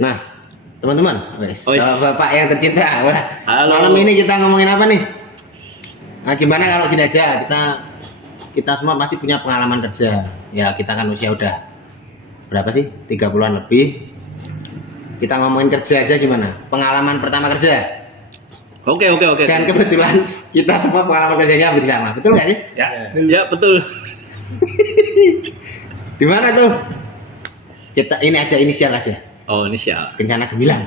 Nah, teman-teman, bapak yang tercinta, wah, Halo. malam ini kita ngomongin apa nih? Nah, gimana kalau gini aja, kita semua pasti punya pengalaman kerja. Ya, kita kan usia udah berapa sih? 30-an lebih. Kita ngomongin kerja aja gimana? Pengalaman pertama kerja. Oke. Dan kebetulan kita semua pengalaman kerjanya hampir sama. Betul nggak sih? Ya, betul. Di mana tuh? Kita ini aja inisial aja. Oh, inisial. Kencana Gemilang.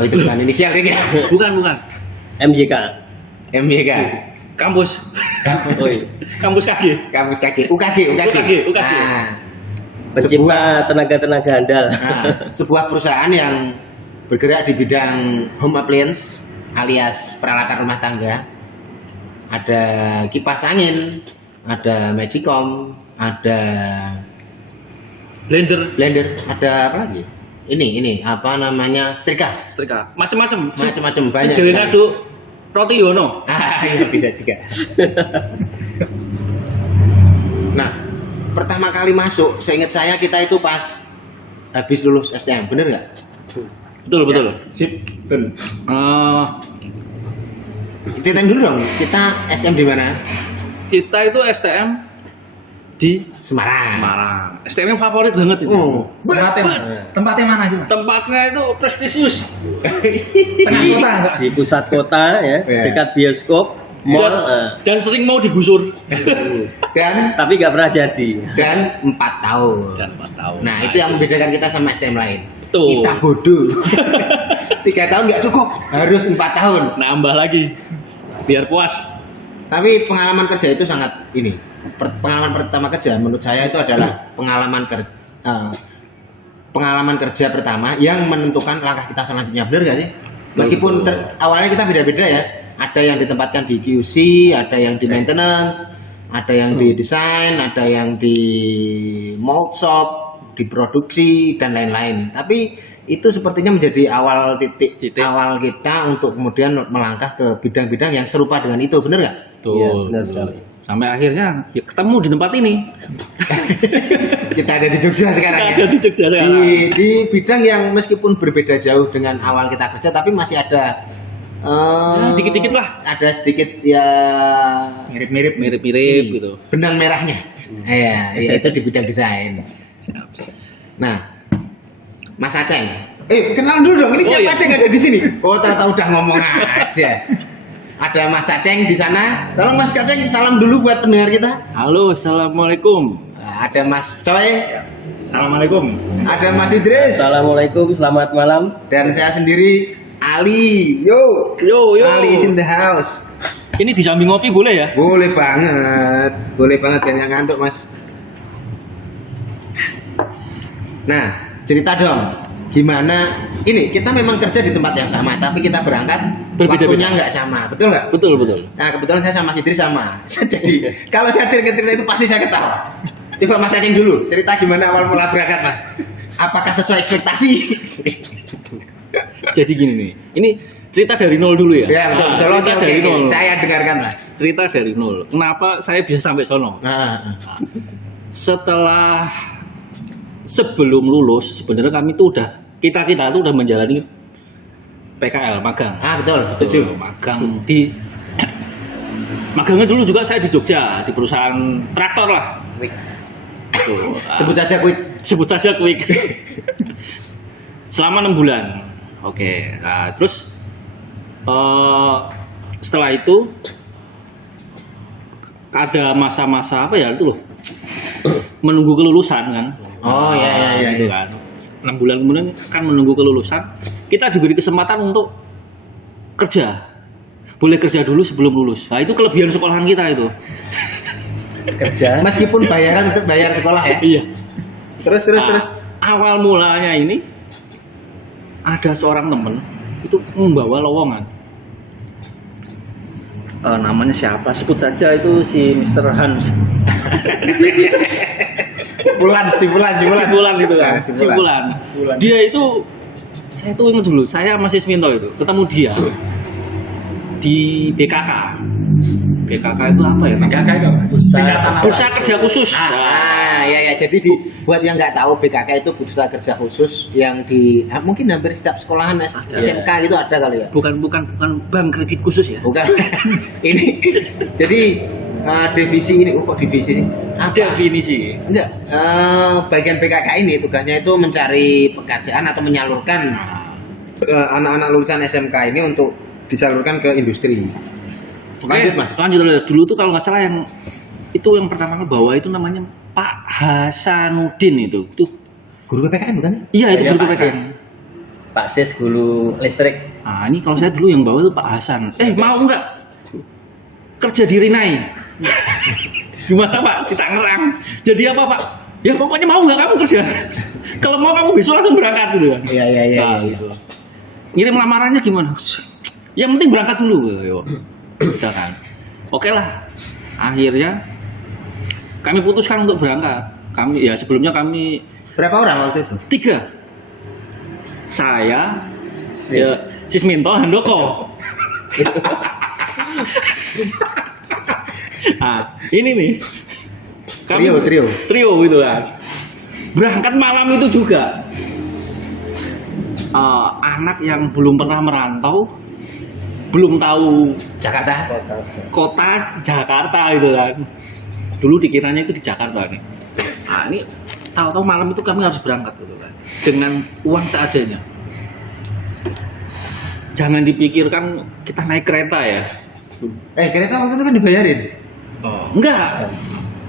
Oh, itu bukan inisial ini. Bukan. MJK. MYK. Kampus. Oh, iya. Kampus KG. Kampus KG. UKG. UKG. Nah, Pencipta tenaga-tenaga handal. sebuah perusahaan yang bergerak di bidang home appliance alias peralatan rumah tangga. Ada kipas angin, ada magicom, ada blender, ada apa lagi? Ini apa namanya? Setrika. Macam-macam. Macam-macam banyak Jadi sekali. kado roti Yono. Iya bisa juga. Nah, pertama kali masuk, seingat saya kita itu pas habis lulus STM, bener nggak? Betul. Sip, betul. Ceritain dulu dong, kita STM di mana? Kita itu STM di Semarang. STM yang favorit banget itu. Oh, Tempatnya mana sih, Mas? Tempatnya itu prestisius. Tengah kota enggak? Di pusat kota ya, Iya. dekat bioskop, mall, Dan sering mau digusur. dan tapi nggak pernah jadi. 4 tahun. Dan 4 tahun. Nah, itu yang membedakan kita sama STM lain. Betul. Kita bodoh. 3 tahun nggak cukup, harus 4 tahun. Nambah lagi. Biar puas. Tapi pengalaman kerja itu sangat ini. Pengalaman pertama kerja menurut saya itu adalah pengalaman kerja pertama yang menentukan langkah kita selanjutnya, benar gak sih? Meskipun awalnya kita beda-beda ya. Ada yang ditempatkan di QC, ada yang di maintenance, ada yang di desain, ada yang di mold shop, di produksi dan lain-lain. Tapi itu sepertinya menjadi awal titik awal kita untuk kemudian melangkah ke bidang-bidang yang serupa dengan itu, benar nggak? Iya, benar sekali. Sampai akhirnya ya ketemu di tempat ini. Kita ada di Jogja sekarang Kita ada di Jogja sekarang. Di bidang yang meskipun berbeda jauh dengan awal kita kerja, tapi masih ada Dikit-dikit lah. ada sedikit ya Mirip-mirip. Mirip-mirip gitu. benang merahnya. Iya, itu di bidang desain. Siap. Nah, Mas Aceng. Kenal dulu dong. Ini Oh, siapa iya. Aceng ada di sini? Oh, tahu-tahu udah ngomong aja. Ada Mas Aceng di sana. Tolong Mas Aceng salam dulu buat pendengar kita. Halo, assalamualaikum. Ada Mas Coy, Assalamualaikum. ada Mas Idris, Assalamualaikum, selamat malam. dan saya sendiri Ali. Yo. Yo. Ali is in the house. Ini disambi ngopi boleh ya? Boleh banget. Boleh banget dan yang ngantuk, Mas. Nah, cerita dong. Gimana? Ini kita memang kerja di tempat yang sama, tapi kita berangkat Berbeda-beda. waktunya nggak sama, betul nggak? Betul. Nah, kebetulan saya sama Mas Idris sama. Jadi, kalau saya cerita itu pasti saya ketawa. Coba Mas Aceng dulu, cerita gimana awal mula berangkat, Mas? Apakah sesuai ekspektasi? Jadi gini nih. Ini cerita dari nol dulu ya. Ya, betul. Betul. Cerita Oke, dari oke. nol. Saya dengarkan, Mas. Cerita dari nol. Kenapa saya bisa sampai sono? Setelah sebelum lulus sebenarnya kami tuh kita tuh udah menjalani PKL magang. Betul, setuju. Magang di magangnya dulu juga saya di Jogja di perusahaan traktor lah. Tuh, Sebut saja Quick. sebut saja Quick. Selama 6 bulan. Oke. Nah, terus setelah itu ada masa-masa apa ya itu loh, menunggu kelulusan kan. Oh, iya. Gitu kan. 6 bulan kemudian kan menunggu kelulusan, kita diberi kesempatan untuk kerja. Boleh kerja dulu sebelum lulus. Nah, itu kelebihan sekolahan kita itu. Kerja. Meskipun bayaran tetap bayar sekolah ya. Iya. Terus. Awal mulanya ini ada seorang temen itu membawa lowongan. Namanya siapa? Sebut saja itu si Mr. Hans. Simpulan Gitu kan. Nah, simpulan. Dia itu saya tuh ingat dulu, saya masih Sminto itu ketemu dia di BKK. BKK itu apa ya? BKK itu apa? Singkatan apa? Bursa kerja khusus. Ah, Nah, ya jadi buat yang nggak tahu BKK itu Bursa Kerja Khusus yang mungkin hampir setiap sekolahan SMK itu ada kali ya. Bukan bank kredit khusus ya. Bukan. Ini jadi divisi ini kok divisi sih? Definisi. Enggak, bagian PKK ini tugasnya itu mencari pekerjaan atau menyalurkan anak-anak lulusan SMK ini untuk disalurkan ke industri. Lanjut Mas. Lanjut. Dulu tuh kalau nggak salah yang pertama kali bawa itu namanya Pak Hasanuddin itu. Guru PPKN bukan? Iya itu Iya, guru Pak PPKN. Sis. Pak Sis guru listrik. Ah ini kalau saya dulu yang bawa itu Pak Hasan. Mau nggak kerja di Rinai? Gimana Pak? Di Tangerang. Jadi apa Pak? Ya pokoknya mau nggak kamu kerja? Kalau mau kamu besok langsung berangkat gitu kan? Iya. Nah, gitu. Ngirim lamarannya gimana? Yang penting berangkat dulu. Yo. Udah kan. Oke lah. Akhirnya kami putuskan untuk berangkat. Sebelumnya kami Berapa orang waktu itu? 3. Saya, Sisminto, Handoko. Ini nih. Trio gitu kan. Berangkat malam itu juga. Anak yang belum pernah merantau, belum tahu Jakarta. kota Jakarta gitu kan. Dulu dikiranya itu di Jakarta nih. Ini tahu-tahu malam itu kami harus berangkat gitu kan. Dengan uang seadanya. Jangan dipikirkan kita naik kereta ya. Kereta waktu itu kan dibayarin. Enggak.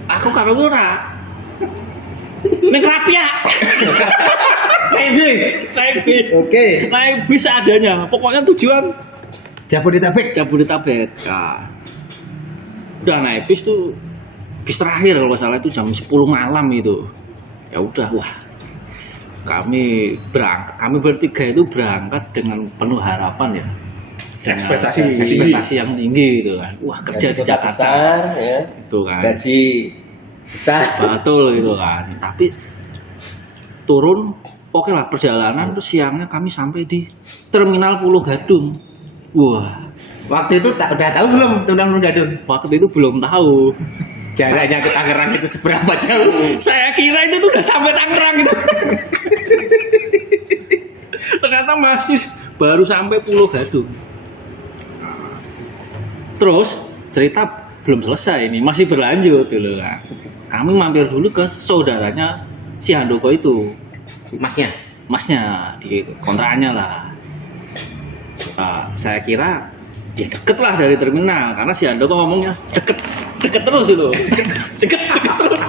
Aku karo ora. Naik rapia. Naik bis. Oke. Naik bis adanya. Pokoknya tujuan Jabodetabek. Nah, udah naik bis tuh bis terakhir kalau nggak salah itu jam 10 malam itu. Ya udah, wah. Kami bertiga itu berangkat dengan penuh harapan ya. Dengan ekspektasi yang tinggi gitu kan. Wah, kerja di Jakarta. Besar, ya. Itu kan. Gaji besar. Betul gitu kan. Tapi turun, oke lah perjalanan terus siangnya kami sampai di Terminal Pulau Gadung. Wah, Waktu itu udah tahu belum tentang Pulau Gadung? waktu itu belum tahu. Jaraknya ke Tangerang itu seberapa jauh? Saya kira itu tuh udah sampai Tangerang gitu. Ternyata masih baru sampai Pulau Gadung. Terus cerita belum selesai ini, masih berlanjut dulu kan. Kami mampir dulu ke saudaranya si Handoko itu. Masnya di kontrakannya lah. Saya kira ya deket lah dari terminal karena si Handoko ngomongnya deket terus itu. Deket terus.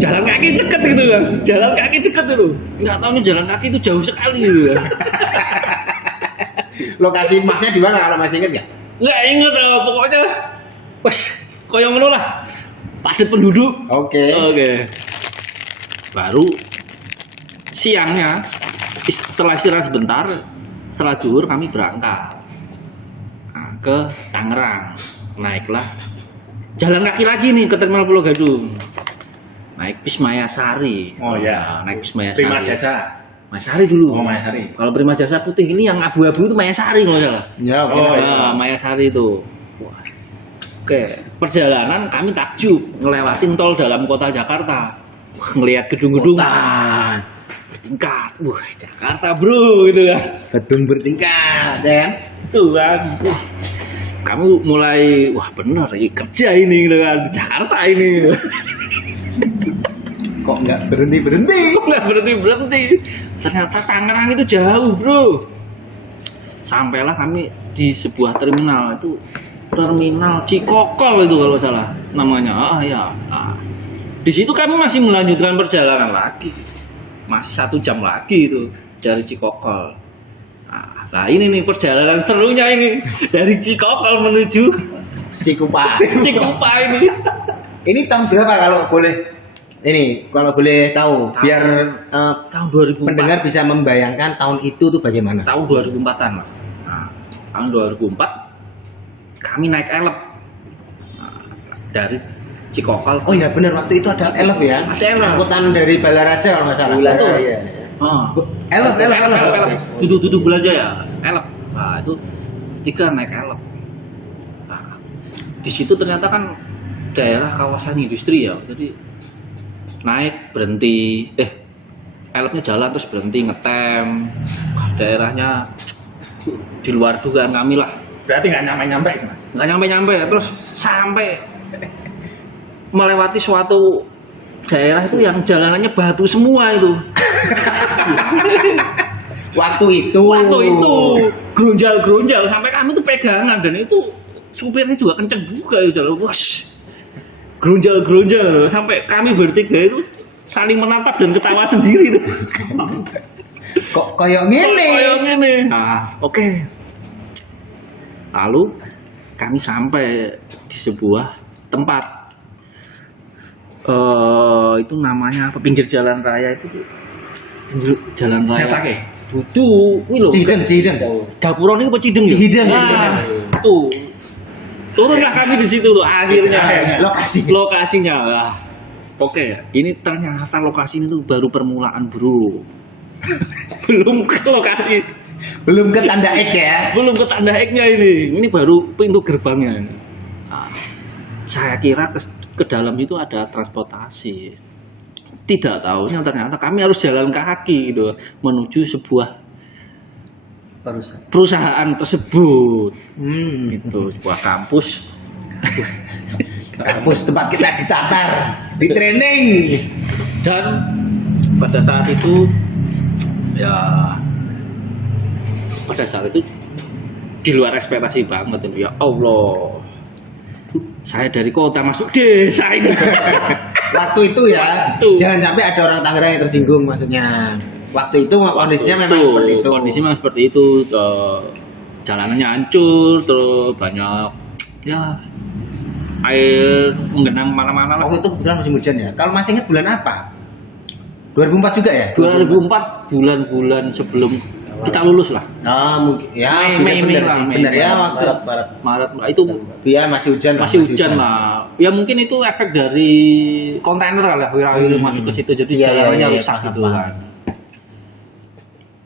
Jalan kaki deket gitu kan. Jalan kaki deket itu. Nggak tahu nih jalan kaki itu jauh sekali gitu kan. Lokasi Masnya di mana kalau masih ingat nggak? Nggak inget pokoknya pas koyo ngono lah. Padat penduduk. Oke. Baru siangnya setelah istirahat sebentar, setelah zuhur kami berangkat ke Tangerang. Naiklah jalan kaki lagi nih ke Terminal Pulau Gadung. Naik bis Mayasari. Oh ya. Naik bis Mayasari. Prima Jasa. Mayasari dulu. Oh, Mayasari. Kalau Prima Jasa putih ini yang abu-abu itu Mayasari kalau nggak salah. Ya, oke. Oh, iya. Mayasari itu. Wah. Oke, perjalanan kami takjub ngelewatin tol dalam kota Jakarta. Wah, ngelihat gedung-gedung bertingkat. Wah, Jakarta bro gitu kan. Gedung bertingkat, ya kan? Tuh kan. Wah, kamu mulai wah bener lagi kerja ini gitu kan. Jakarta ini. Gitu. Kok nggak berhenti? Nggak berhenti. Ternyata Tangerang itu jauh bro. Sampailah kami di sebuah terminal itu. Terminal Cikokol itu kalau salah namanya. Di situ kami masih melanjutkan perjalanan lagi. Masih 1 jam lagi itu dari Cikokol. Nah ini nih perjalanan serunya ini dari Cikokol menuju Cikupa. Cikupa ini. Ini tahun berapa kalau boleh? Ini kalau boleh tahu, biar Tahun 2004. pendengar bisa membayangkan tahun itu tuh bagaimana. Tahun 2004-an lah. Nah, tahun 2004 kami naik elep dari Cikokol. Oh iya benar, waktu itu ada elef ya. Ada elef. Angkutan dari Balaraja kalau nggak salah. Bulan Betul. ya. Elef. Duduk belanja ya, elep. Nah itu 3 naik elep. Nah, di situ ternyata kan daerah kawasan industri ya, jadi naik berhenti, elfnya jalan terus berhenti ngetem. Wah, daerahnya di luar dugaan kami lah. Berarti nggak nyampe-nyampe itu mas? Nggak nyampe-nyampe terus sampai melewati suatu daerah itu yang jalanannya batu semua itu. Waktu itu Geronjal sampai kami tuh pegangan, dan itu supirnya juga kenceng juga itu jalan. Wos. Geronjal sampai kami bertiga itu saling menatap dan ketawa sendiri tuh. kok koyok ngene. Nah, oke. Lalu kami sampai di sebuah tempat. Itu namanya apa? Pinggir jalan raya itu tuh. Pinggir jalan raya. Jatake. Dudu, kuwi lho. Cideng. Gapura ini apa Cideng? Cideng. Nah, tuh. Turunlah kami di situ tuh akhirnya. Lokasinya. Wah. Oke, ini ternyata lokasi ini tuh baru permulaan, Bro. Belum ke lokasi. Belum ke tanda X ya. Belum ke tanda X-nya ini. Ini baru pintu gerbangnya. Nah, saya kira ke dalam itu ada transportasi. Tidak tahunya ternyata kami harus jalan kaki gitu menuju sebuah perusahaan tersebut. Gitu, sebuah kampus. Kampus tempat kita ditatar, di training. Dan pada saat itu di luar ekspektasi banget itu. Ya Allah, saya dari kota masuk desa ini. Waktu itu ya. Waktu. Jangan sampai ada orang Tangerang yang tersinggung maksudnya. Waktu itu kondisinya memang seperti itu. Kondisi memang seperti itu. Jalanannya hancur, terus banyak air menggenang mana-mana lah. Waktu itu kebetulan musim hujan ya. Kalau masih ingat bulan apa? 2004 juga ya? 2004 bulan-bulan sebelum kita lulus lah. Mungkin ya Mei benar lah, sih. Mei. Benar ya waktu Maret itu ya masih hujan lah. Ya mungkin itu efek dari kontainer lah, wira-wiri masuk ke situ jadi Iya, jalanannya iya, rusak paham, gitu paham. kan.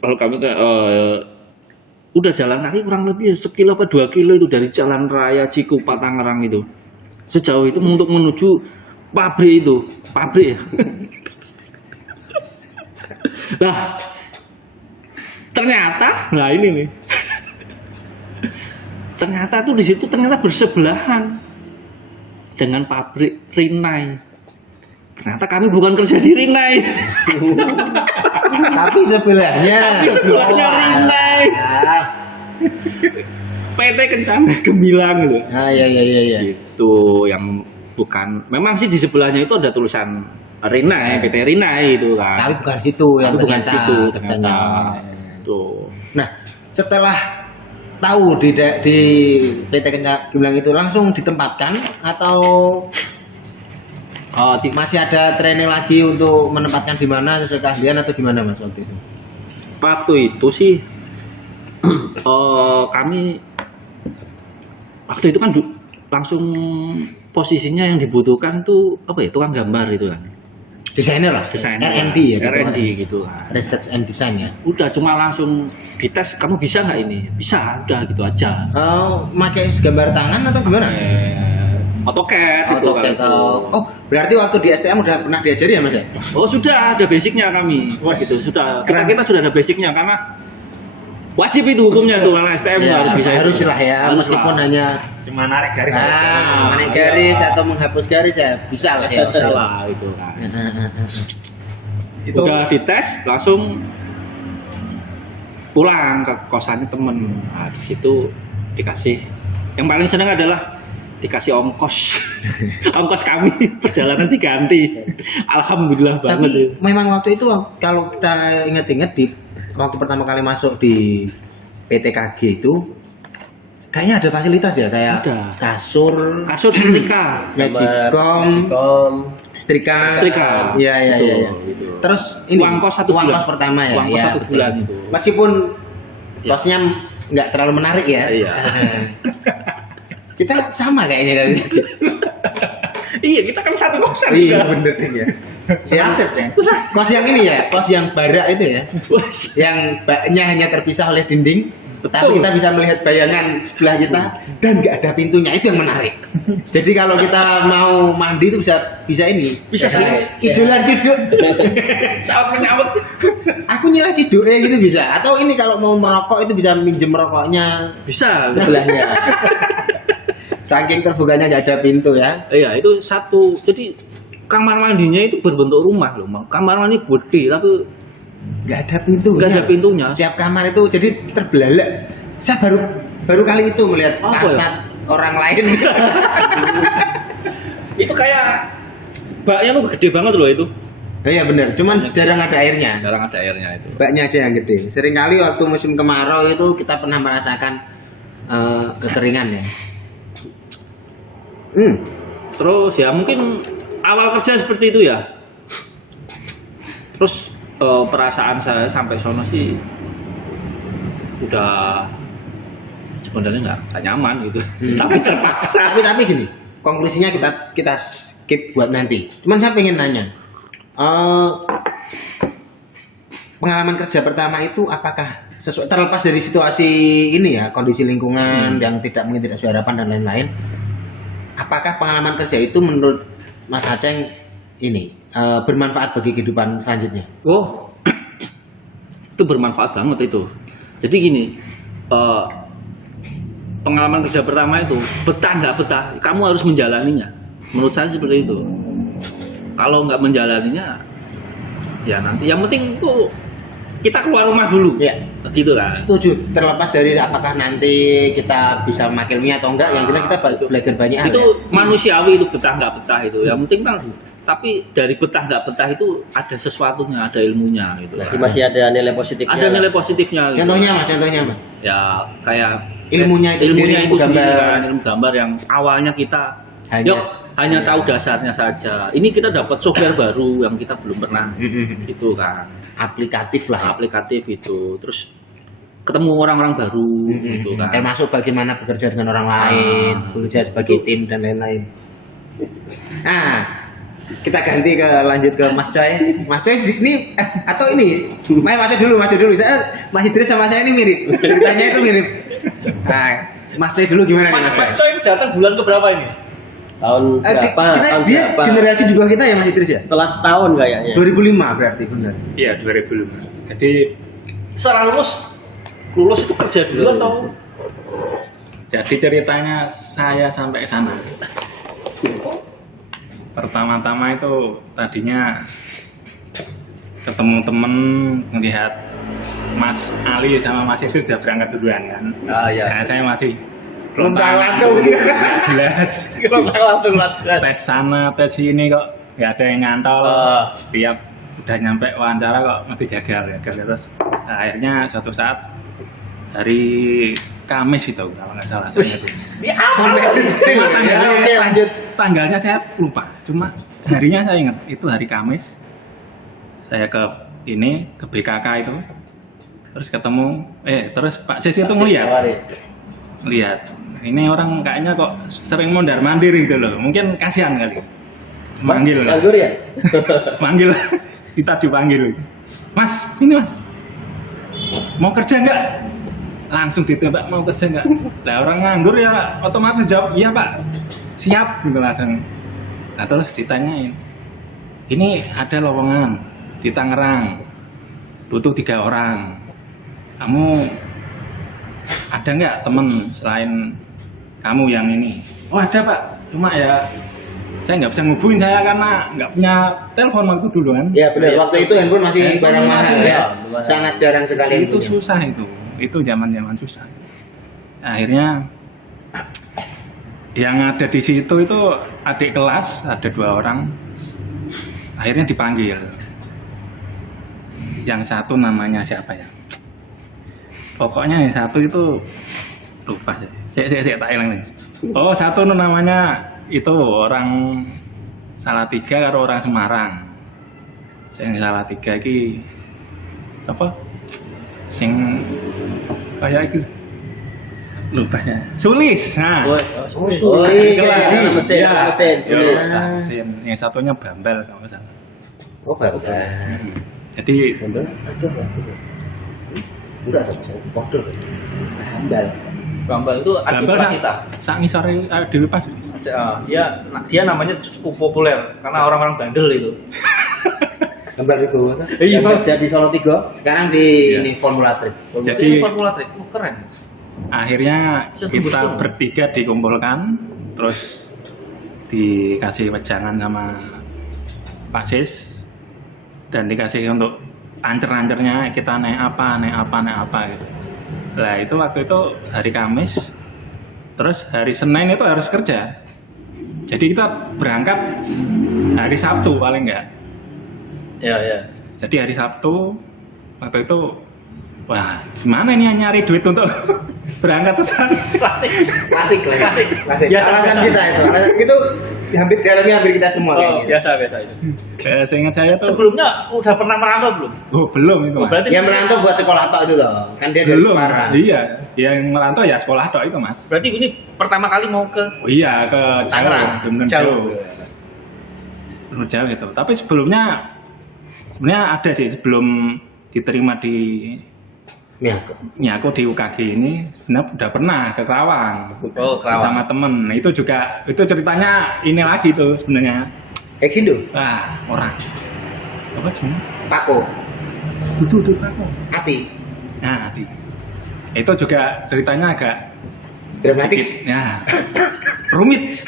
Kalau kami udah jalan kaki kurang lebih 1 kilo apa 2 kilo itu dari jalan raya Cikupa Tangerang itu. Sejauh itu untuk menuju pabrik ya. Nah, ternyata, ini nih. Ternyata tuh di situ ternyata bersebelahan dengan pabrik Rinnai. Ternyata kami bukan kerja di Rinnai. Tapi sebelahnya Rinnai. PT Kencana Gemilang gitu. Iya. Itu yang bukan. Memang sih di sebelahnya itu ada tulisan Rinnai, PT Rinnai itu kan. Tapi bukan situ yang Tapi bukan ternyata situ kerjanya. Tuh. Nah, setelah tahu di PT Gemilang itu langsung ditempatkan atau masih ada training lagi untuk menempatkan di mana sesuai keahlian atau gimana Mas waktu itu? Waktu itu sih kami waktu itu kan langsung posisinya yang dibutuhkan tuh apa ya, tukang gambar itu kan. Desainer lah, R&D ya, R&D gitu kan. Research and Design ya. Udah cuma langsung dites, kamu bisa nggak ini? Bisa, udah gitu aja. Pakai gambar tangan atau gimana? AutoCAD gitu kan. Oh, berarti waktu di STM udah pernah diajari ya Mas ya? Oh sudah ada basicnya kami. Gitu sudah. Kita sudah ada basicnya karena wajib itu hukumnya itu karena STM Ya, harus bisa. harus lah ya, Harus meskipun lah. hanya Cuma narik garis. narik garis atau menghapus garis ya bisa lah ya. Bisa lah itu kan. Itu Udah dites langsung pulang ke kosannya temen. Nah, di situ dikasih. Yang paling senang adalah dikasih ongkos. Ongkos kami perjalanan diganti. Alhamdulillah banget. Tapi itu. memang waktu itu kalau kita ingat-ingat di waktu pertama kali masuk di PTKG itu kayaknya ada fasilitas ya kayak Ada. kasur, Setrika. magicom, setrika. Iya. Gitu. Terus ini Uang kos 1 uang bulan. kos pertama ya. Uang kos ya, 1 bulan itu. Meskipun kosnya nggak terlalu menarik ya. Iya. Kita sama kayaknya kan. Iya, kita kan satu kosan. Iya bener ya. Nasib ya. Kos yang ini ya, kos yang barak itu ya. Yang baknya hanya terpisah oleh dinding. Tapi kita bisa melihat bayangan sebelah kita dan nggak ada pintunya, itu yang menarik. Jadi kalau kita mau mandi itu bisa ini, Bisa sih. ijolan ciduk. Saat menyambut. Aku nyilah ciduk gitu bisa. Atau ini kalau mau merokok itu bisa minjem rokoknya. Bisa. Sebelahnya. Saking terbukanya nggak ada pintu ya. Iya, itu satu. Jadi kamar mandinya itu berbentuk rumah loh, Mang. Kamar mandi gede tapi Nggak ada pintu. nggak ada benar. pintunya. Tiap kamar itu jadi terbelalak. Saya baru kali itu melihat Apa ya? pantat orang lain. Itu kayak baknya tuh gede banget loh itu. Iya benar, cuman jarang ada airnya. Jarang ada airnya itu. Baknya aja yang gede. Seringkali waktu musim kemarau itu kita pernah merasakan kekeringan ya. Terus ya mungkin awal kerja seperti itu ya. Terus perasaan saya sampai sono sih udah sebenarnya nggak nyaman gitu. Tapi terpaksa. tapi gini, konklusinya kita skip buat nanti. Cuman saya pengen nanya, pengalaman kerja pertama itu apakah sesuai, terlepas dari situasi ini ya, kondisi lingkungan yang mungkin tidak sesuai harapan dan lain-lain, apakah pengalaman kerja itu menurut Mas Aceng ini bermanfaat bagi kehidupan selanjutnya? Oh, itu bermanfaat banget itu. Jadi gini, pengalaman kerja pertama itu betah nggak betah, kamu harus menjalaninya. Menurut saya seperti itu. Kalau nggak menjalaninya, ya nanti. Yang penting tuh kita keluar rumah dulu. Ya. Gitu kan. Setuju. Terlepas dari apakah nanti kita bisa memakai ilmunya atau enggak, yang kita belajar banyak hal. Itu Ya? manusiawi itu betah nggak betah itu. Yang penting kan. Tapi dari betah nggak betah itu ada sesuatunya, ada ilmunya gitu. Berarti masih ada nilai positifnya. Ada nilai positifnya. Gitu. Contohnya Mas. Ya kayak Ilmunya itu sendiri, itu ilmu sendiri gambar. kan, ilmu gambar yang awalnya kita hanya tahu dasarnya saja. Ini kita dapat software baru yang kita belum pernah itu kan. Aplikatif lah. Aplikatif itu. Terus ketemu orang-orang baru gitu kan. Termasuk bagaimana bekerja dengan orang lain, bekerja sebagai tim dan lain-lain. Nah, kita ganti lanjut ke Mas Coy. Mas Coy ini atau ini? Maju dulu. Mas Idris sama saya ini mirip. Ceritanya itu mirip. Nah, Mas Coy dulu gimana nih Mas Coy? Coy datang bulan keberapa ini? Tahun berapa? Tahun Dia berapa? generasi di bawah kita ya Mas Idris ya? Setelah setahun kayaknya. 2005 berarti benar. Iya 2005. Jadi Setelah lulus itu kerja dulu atau? jadi ceritanya saya sampai sana. Pertama-tama itu tadinya ketemu temen ngelihat Mas Ali sama Mas Idris udah berangkat duluan kan. Iya. Nah, saya masih Lontar-lantung. nggak jelas. Tes sana, tes sini kok nggak ada yang nyantol. Tiap udah nyampe wawancara kok mesti gagal terus. Nah, akhirnya suatu saat hari Kamis itu kalau nggak salah saya itu. Sampai detail. Ya, oke lanjut. Tanggalnya saya lupa, cuma harinya saya ingat itu hari Kamis. Saya ke BKK itu, terus ketemu, terus Pak Sis itu melihat, ini orang kayaknya kok sering mondar mandir gitu loh, mungkin kasihan kali, manggil lah, Nganggur ya? manggil, kita dipanggil, Mas, ini Mas, mau kerja nggak? Langsung ditembak, mau kerja nggak? Lah orang nganggur ya otomatis jawab iya Pak, siap gitu langsung. Nah terus ditanyain, ini ada lowongan di Tangerang, butuh 3 orang. Kamu ada nggak temen selain kamu yang ini? Oh ada Pak, cuma ya saya nggak bisa ngubungin saya karena nggak punya telepon waktu dulu kan. Ya benar, waktu itu handphone masih Handphone barang mahal masih, ya. ya. Sangat jarang sekali yang Itu punya. susah itu zaman susah. Akhirnya yang ada di situ itu adik kelas, ada 2 orang. Akhirnya dipanggil. Yang satu namanya siapa ya? Pokoknya yang satu itu lupa sih. Saya tak eling nih. Oh, satu namanya itu orang Salatiga karo orang Semarang. Sing Salatiga iki apa? Sing kayak iki lupa ya. Sulis. Nah. Sulis. Mesin, Ya, mesin, sulis. mesin. Yang satunya Bambal kalau nggak salah. Oh baru. Jadi Enggak, order. Bambal itu adik Bambal kelas kita. sak ngisore dhewe pas. Dia namanya cukup populer karena orang-orang bandel itu. Gambar Wibowo. Yang kerja di Solo 3. Sekarang di Iya. ini Formula Trade. Jadi Formula Trade keren. akhirnya Bisa kita tembus. bertiga dikumpulkan, terus dikasih wejangan sama Pak Sis dan dikasih untuk ancer-ancernya kita naik apa gitu. Lah itu waktu itu hari Kamis, terus hari Senin itu harus kerja. Jadi kita berangkat hari Sabtu paling enggak. Ya. Jadi hari Sabtu waktu itu, wah gimana nih nyari duit untuk berangkat ke sana? Klasik. Biasa, Alasan biasa. kita itu. Alasan itu hampir dialami hampir kita semua Oh, kayaknya. biasa itu. Seingat saya tuh, Sebelumnya udah pernah merantau belum? oh belum itu Oh, mas. berarti Yang merantau buat sekolah tok itu loh. Kan dia dari Belum, Semarang. iya. Yang merantau ya sekolah dok itu mas. berarti ini pertama kali mau ke Oh iya ke Tangerang. bener jauh. Bener jauh gitu. Tapi sebenarnya ada sih sebelum diterima di aku di UKG ini sebenarnya udah pernah ke Kerawang. Oh, Kerawang. Sama temen. Nah, itu juga itu ceritanya ini lagi tuh sebenarnya. Eksindo, Wah, orang. Apa cuman? Pako, Tuh aku. Ati, Nah, itu juga ceritanya agak dramatis. ya rumit,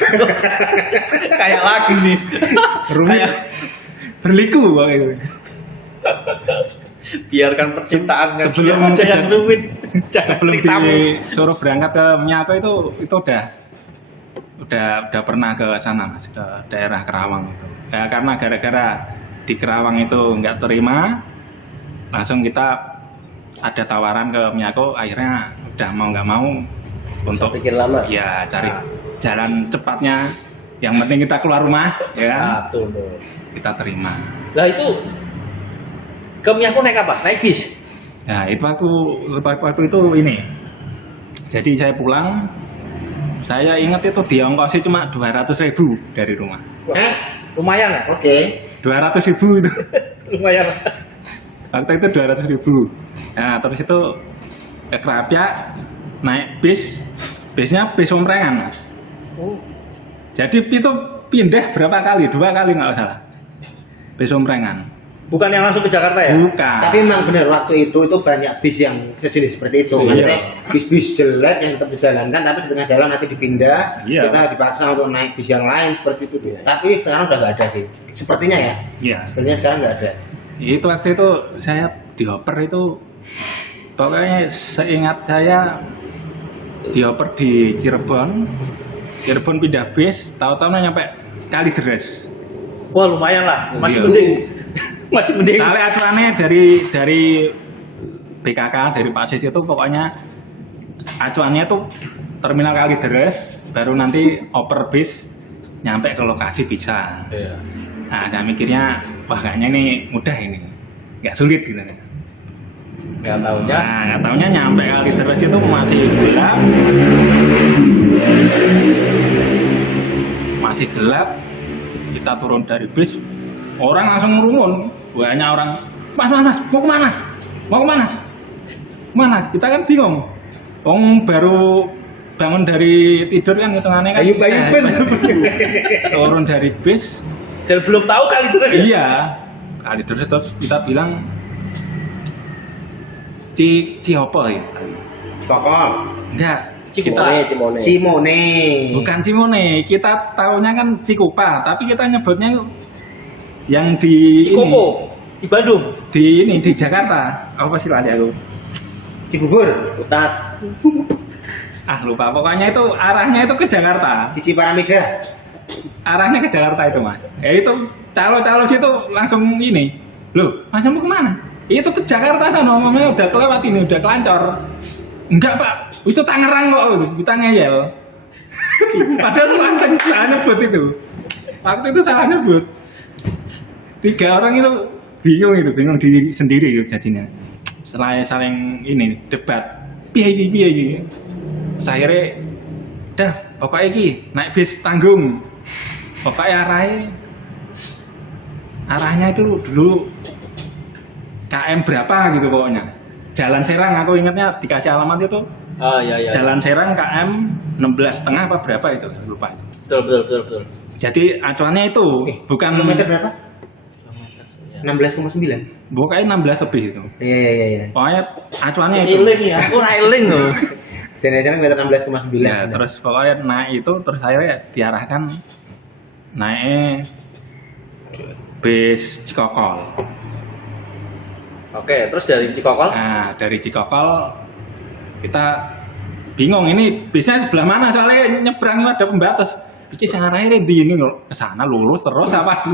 kayak lagi nih. rumit, Kayak berliku kayak gitu. biarkan percintaan Sebelum aja yang rumit. Jangan Sebelum ceritamu. disuruh berangkat ke Miyako itu udah pernah ke sana mas, ke daerah Kerawang itu. Ya karena gara-gara di Kerawang itu nggak terima, langsung kita ada tawaran ke Miyako, akhirnya udah mau nggak mau untuk Pikir lama. ya cari jalan cepatnya. Yang penting kita keluar rumah, ya kan? Betul. Kita terima. Lah itu ke Miyako naik apa? Naik bis. Nah itu waktu itu ini. Jadi saya pulang, saya ingat itu diongkosi cuma 200.000 dari rumah. Lumayan ya? Oke. 200.000 itu. Lumayan. Waktu itu 200.000. Nah terus itu ke Krapyak naik bisnya bis Umprengan mas. Oh. Jadi itu pindah berapa kali? 2 kali nggak salah. Bis Umprengan. Bukan yang langsung ke Jakarta ya? Bukan. Tapi memang benar waktu itu banyak bis yang sejenis seperti itu. Iya. Maksudnya bis-bis jelek yang tetap dijalankan tapi di tengah jalan nanti dipindah, Iya. kita dipaksa untuk naik bis yang lain seperti itu. Tapi sekarang udah nggak ada sih. Sepertinya ya. Iya. Sepertinya sekarang nggak ada. Itu waktu itu saya dioper itu pokoknya seingat saya dioper di Cirebon pindah bis, tahu-tahu nyampe Kalideres. Wah lumayan lah, masih Iya. mending. Masih mending. Soalnya acuannya dari BKK dari Pak Sis itu pokoknya acuannya tuh terminal Kalideres, baru nanti oper bis nyampe ke lokasi bisa. Iya. Nah saya mikirnya wah kayaknya ini mudah ini, nggak sulit gitu. Nggak taunya. Nah, nggak taunya nyampe Kalideres itu masih gelap. Masih gelap. Kita turun dari bis, orang langsung ngerumun. Banyak orang, Mas, mau kemana? Mau kemana? Mana? Kita kan bingung. Baru bangun dari tidur kan hitungannya kan. Ayub-ayuban. Turun dari bis. Dan belum tahu kali terus ya? Iya. Kalideres terus kita bilang Cihopo ya? Kokol, Enggak. Cimone. Bukan Cimone, kita taunya kan Cikupa, tapi kita nyebutnya yang di Cikopo di Bandung. di Jakarta. Apa sih lagi aku? Cibubur, Utat. Lupa. Pokoknya itu arahnya itu ke Jakarta. Cici Paramida. Arahnya ke Jakarta itu, Mas. Ya itu calo-calo situ langsung ini. Loh, Mas mau kemana? Itu ke Jakarta sana, ngomongnya udah kelewat ini, udah kelancor. Enggak, Pak. Itu Tangerang kok. Kita ngeyel. Padahal salah nyebut itu. Waktu itu salah nyebut. 3 orang itu bingung diri sendiri gitu jadinya. Setelah saling ini debat, piye iki. Terus akhirnya dah pokoknya iki naik bis tanggung. Pokoknya arahnya itu dulu KM berapa gitu pokoknya. Jalan Serang, aku ingatnya dikasih alamat itu Oh iya. Jalan Serang KM 16,5 apa berapa itu, lupa itu. Betul. Jadi acuannya itu bukan Kilometer berapa? Ya. 16,9. Pokoknya 16 lebih itu. Iya. Pokoknya acuannya itu. Eling ya, aku eling loh. Dan jalan meter 16,9. Ya, terus pokoknya naik itu terus akhirnya diarahkan naik bis Cikokol. Oke, terus dari Cikokol? Nah, dari Cikokol kita bingung ini bisnya sebelah mana soalnya nyebrang itu ada pembatas. Iki arahnya di ini ke sana lurus terus apa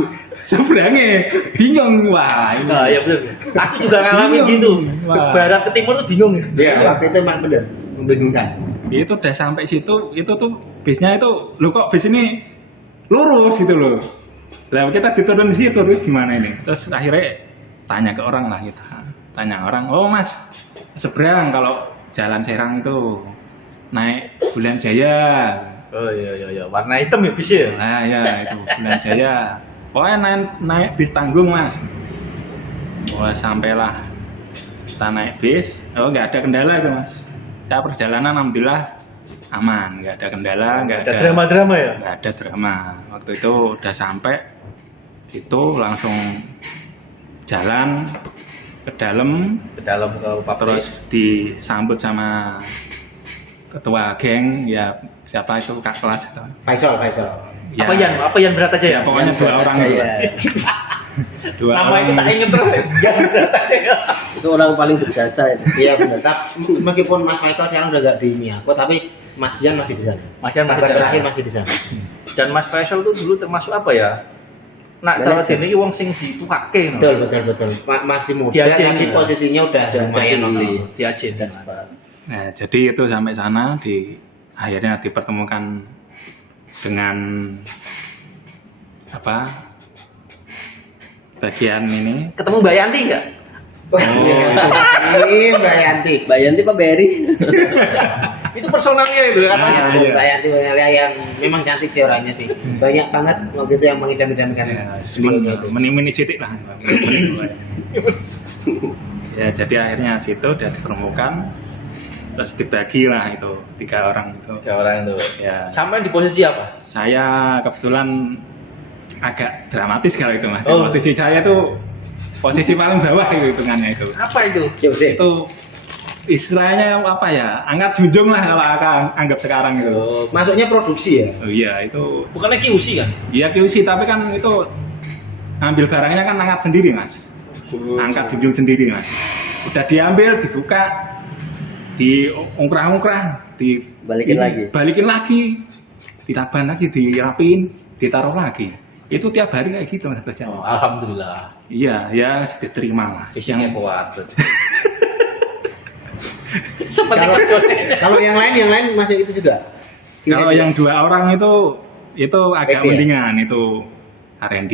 seberangnya bingung wah ini. Nah, ya betul. Aku juga ngalamin Bingung. gitu. Ke Wah. barat ke timur tuh bingung. Iya, waktu itu emang bener membingungkan. Itu udah sampai situ itu tuh bisnya itu lo kok bis ini lurus gitu loh. Lah kita diturun di situ terus gimana ini? Terus akhirnya tanya ke orang lah kita. Tanya orang, "Oh, Mas, seberang kalau Jalan Serang itu naik Bulan Jaya." Oh iya. Warna hitam ya bis ya? Nah ya itu Bulan Jaya. Pokoknya naik bis tanggung Mas. Wah sampailah kita naik bis. Oh nggak ada kendala itu Mas. Ya perjalanan alhamdulillah aman, nggak ada kendala, nggak ada drama-drama ya? nggak ada drama. Waktu itu udah sampai itu langsung jalan ke dalam Ke dalam ke pabrik. terus disambut sama ketua geng ya siapa itu kak kelas itu Faisal. ya, Apa yang berat aja ya? ya pokoknya dua orang dua Nama orang itu tak inget terus. Yang berat aja ya. Itu orang paling berjasa itu. Iya benar. Tapi meskipun Mas Faisal sekarang udah gak di Miyako, tapi Mas Jan masih di sana. Mas Jan masih Kabar di sana. terakhir masih di sana. Dan Mas Faisal tuh dulu termasuk apa ya? Nak cara sini wong sing ditukake no. Betul. Masih muda Diajen, tapi ya. posisinya udah lumayan waktu itu. Diajen dan nah jadi itu sampai sana akhirnya dipertemukan dengan apa bagian ini ketemu Mbak Yanti enggak? Ini Mbak Yanti. Mbak Yanti Pak Beri. Itu personalnya itu katanya. Ah, iya. Mbak Yanti yang memang cantik sih orangnya sih. Banyak banget waktu itu yang mengidam-idamkan beliaunya itu. meni sitik lah ya jadi akhirnya situ udah dipertemukan terus dibagi lah itu 3 orang itu Tiga orang itu. ya Sampai di posisi apa? saya kebetulan agak dramatis kalau itu mas. Oh. Posisi saya tuh posisi paling bawah itu hitungannya itu. Apa itu? Itu istilahnya apa ya? Angkat junjung lah kalau akan anggap sekarang itu. Oh, Masuknya produksi ya. Oh iya itu. bukannya QC kan? Iya QC tapi kan itu ambil barangnya kan angkat sendiri mas. Angkat junjung sendiri mas. Udah diambil dibuka diungkrah-ungkrah Balikin lagi. ditaban lagi dirapiin ditaruh lagi. Itu tiap hari kayak gitu mas kerjanya. Oh, alhamdulillah. Iya, ya diterima lah. Fishingnya kuat. Seperti Kalau- perjuangannya. Kalau yang lain masih itu juga. Kalau yang 2 orang itu agak PP ya? mendingan itu R&D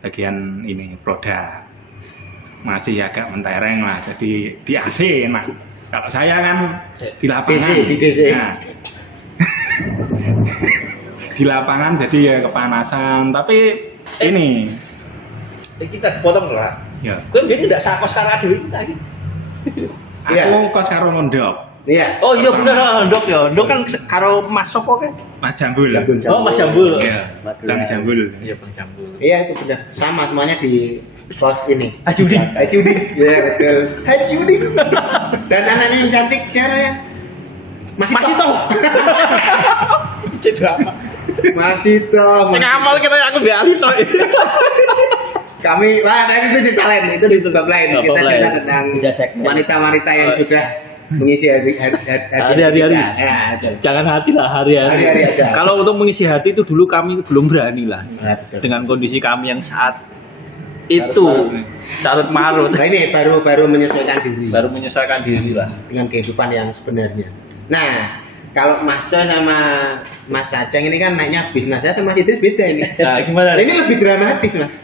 bagian ini produk masih agak mentereng lah jadi di AC enak. Kalau saya kan di lapangan. DC, di DC. Nah, di lapangan jadi ya kepanasan tapi ini Kita dipotong lah. ya Kowe biyen ndak sakos karo adewe kita iki. aku Iya. kos karo mondok Iya. Oh iya bener Ndok ya. Ndok kan karo Mas sopo kan? Mas Jambul. Oh Mas Jambul. Iya, Bang Jambul. Iya Bang Jambul. Iya itu benar. Sama semuanya di kos ini. Haji Udin. Haji Udin. Iya betul. Haji Udin. Dan anaknya yang cantik siapa ya? Masih tahu. Cedera. Masih toh. Sing amal kita aku mbek Ali tok. Kami, wah tadi itu cerita lain, itu di bab lain. Bab Kita cerita lain. tentang Beda segmen. wanita-wanita yang sudah mengisi Hari-hari. kita. Ya, betul. Jangan hati lah hari-hari. Hari-hari aja. Kalau untuk mengisi hati itu dulu kami belum berani lah. Ya, betul. Dengan kondisi kami yang saat itu carut marut. Nah ini baru menyesuaikan diri Baru menyesuaikan diri lah. dengan kehidupan yang sebenarnya. Nah, kalau Mas Coy sama Mas Aceng ini kan naiknya bisnis saya sama Mas Idris beda ini. Nah, gimana? Ini lebih dramatis Mas.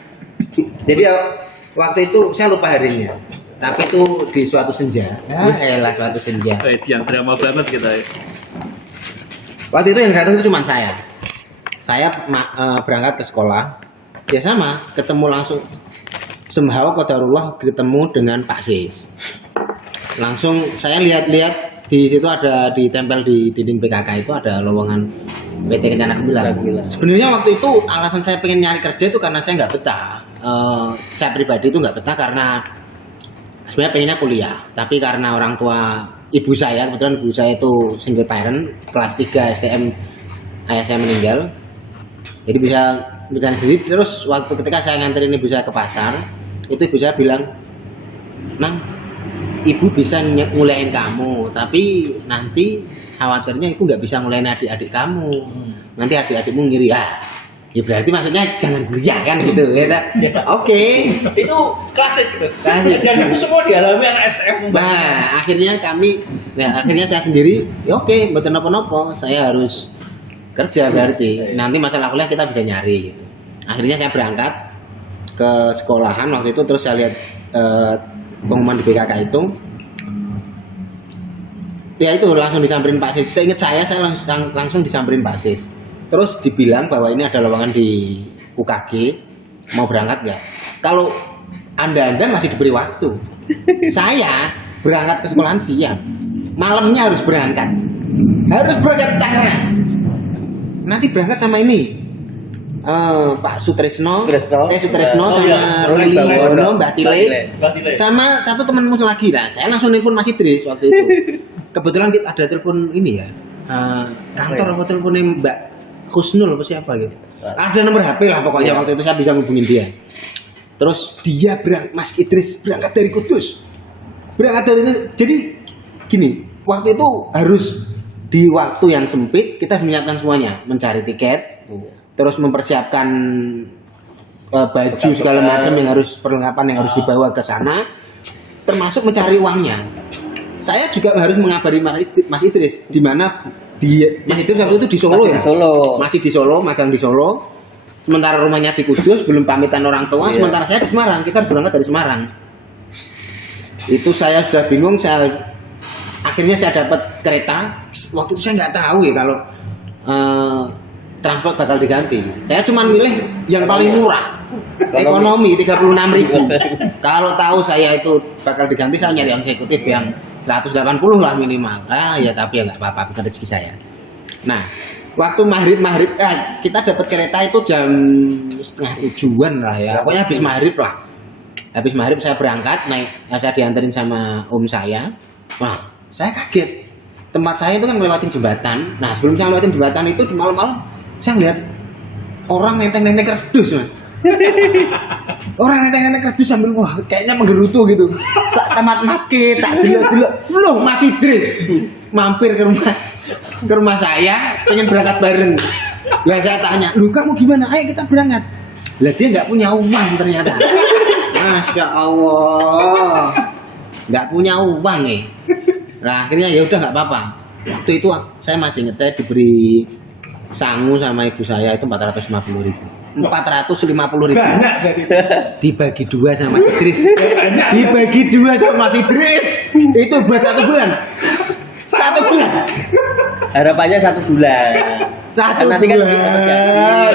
Jadi waktu itu saya lupa harinya. Tapi itu di suatu senja. Elah suatu senja. Yang drama banget kita. Waktu itu yang datang itu cuma saya. Saya berangkat ke sekolah. Ya sama, ketemu langsung. Somehow qadarullah ketemu dengan Pak Sis. langsung saya lihat-lihat di situ ada ditempel di dinding PKK itu ada lowongan PT Kencana Gemilang. Sebenarnya waktu itu alasan saya pengen nyari kerja itu karena saya nggak betah. Saya pribadi itu nggak betah karena sebenarnya pengennya kuliah, tapi karena orang tua ibu saya, kebetulan ibu saya itu single parent, kelas 3 STM, ayah saya meninggal, jadi bisa sendiri. Terus waktu ketika saya nganterin ibu saya ke pasar, itu ibu saya bilang, "Nang, ibu bisa ngulain kamu, tapi nanti khawatirnya ibu nggak bisa ngulain adik-adik kamu. Nanti adik-adikmu ngiri ya berarti maksudnya jangan kuliah kan gitu ya." Oke. Itu klasik gitu. Klasik. Dan itu semua dialami anak STM. Nah, akhirnya saya sendiri, ya oke, betul nopo-nopo, saya harus kerja berarti. Nanti masalah kuliah kita bisa nyari gitu. Akhirnya saya berangkat ke sekolahan waktu itu, terus saya lihat pengumuman di BKK itu. Ya itu langsung disamperin Pak Sis. Seingat saya langsung disamperin Pak Sis. Terus dibilang bahwa ini ada lowongan di UKG, mau berangkat nggak? Kalau anda masih diberi waktu. Saya berangkat ke sekolahan siang, malamnya harus berangkat Tangerang. Nanti berangkat sama ini Pak Sutresno sama Ruli Wono, Mbak Tile, sama satu temanmu lagi. Nah, saya langsung nelfon Mas Idris waktu itu. Kebetulan kita ada telepon ini ya, kantor apa teleponnya Mbak Husnul apa siapa gitu. Ada nomor HP lah pokoknya waktu itu saya bisa hubungin dia. Terus dia Mas Idris berangkat dari Kudus. Jadi gini, waktu itu harus di waktu yang sempit kita menyiapkan semuanya, mencari tiket, terus mempersiapkan baju segala macam yang harus perlengkapan yang harus dibawa ke sana, termasuk mencari uangnya. Saya juga harus mengabari Mas Idris di mana Mas Idris waktu itu di Solo ya. Masih di Solo, magang di Solo. Sementara rumahnya di Kudus, belum pamitan orang tua. Sementara saya di Semarang, kita harus berangkat dari Semarang. Itu saya sudah bingung. Akhirnya saya dapat kereta. Waktu itu saya nggak tahu ya kalau transport bakal diganti. Saya cuma milih yang paling murah. Ekonomi 36.000. Kalau tahu saya itu bakal diganti, saya nyari yang eksekutif yang 180 lah minimal. Ya tapi ya nggak apa-apa, bukan rezeki saya. Nah, waktu maghrib kita dapat kereta itu jam 6:30 lah ya. Pokoknya habis maghrib lah. Habis maghrib saya berangkat saya dianterin sama om saya. Wah, saya kaget. Tempat saya itu kan melewatin jembatan. Nah, sebelum saya lewatin jembatan itu di malam-malam saya ngeliat orang nenteng-nenteng kerdus, Mas. Orang nenteng-nenteng kerdus sambil wah kayaknya menggerutu gitu. Tamat make tak delok-delok. Loh, Mas Idris mampir ke rumah saya pengen berangkat bareng. Lah saya tanya, "Lu kamu gimana? Ayo kita berangkat." Lah dia nggak punya uang ternyata. Masya Allah, nggak punya uang nih. Nah akhirnya ya udah nggak apa-apa. Waktu itu saya masih ingat saya diberi sangu sama ibu saya itu 450.000. 450.000 Banyak berarti. dibagi 2 sama Mas Idris. Dibagi 2 sama Mas Idris. Itu buat 1 bulan. 1 bulan. Harapannya 1 bulan. 1 nanti kan bulan.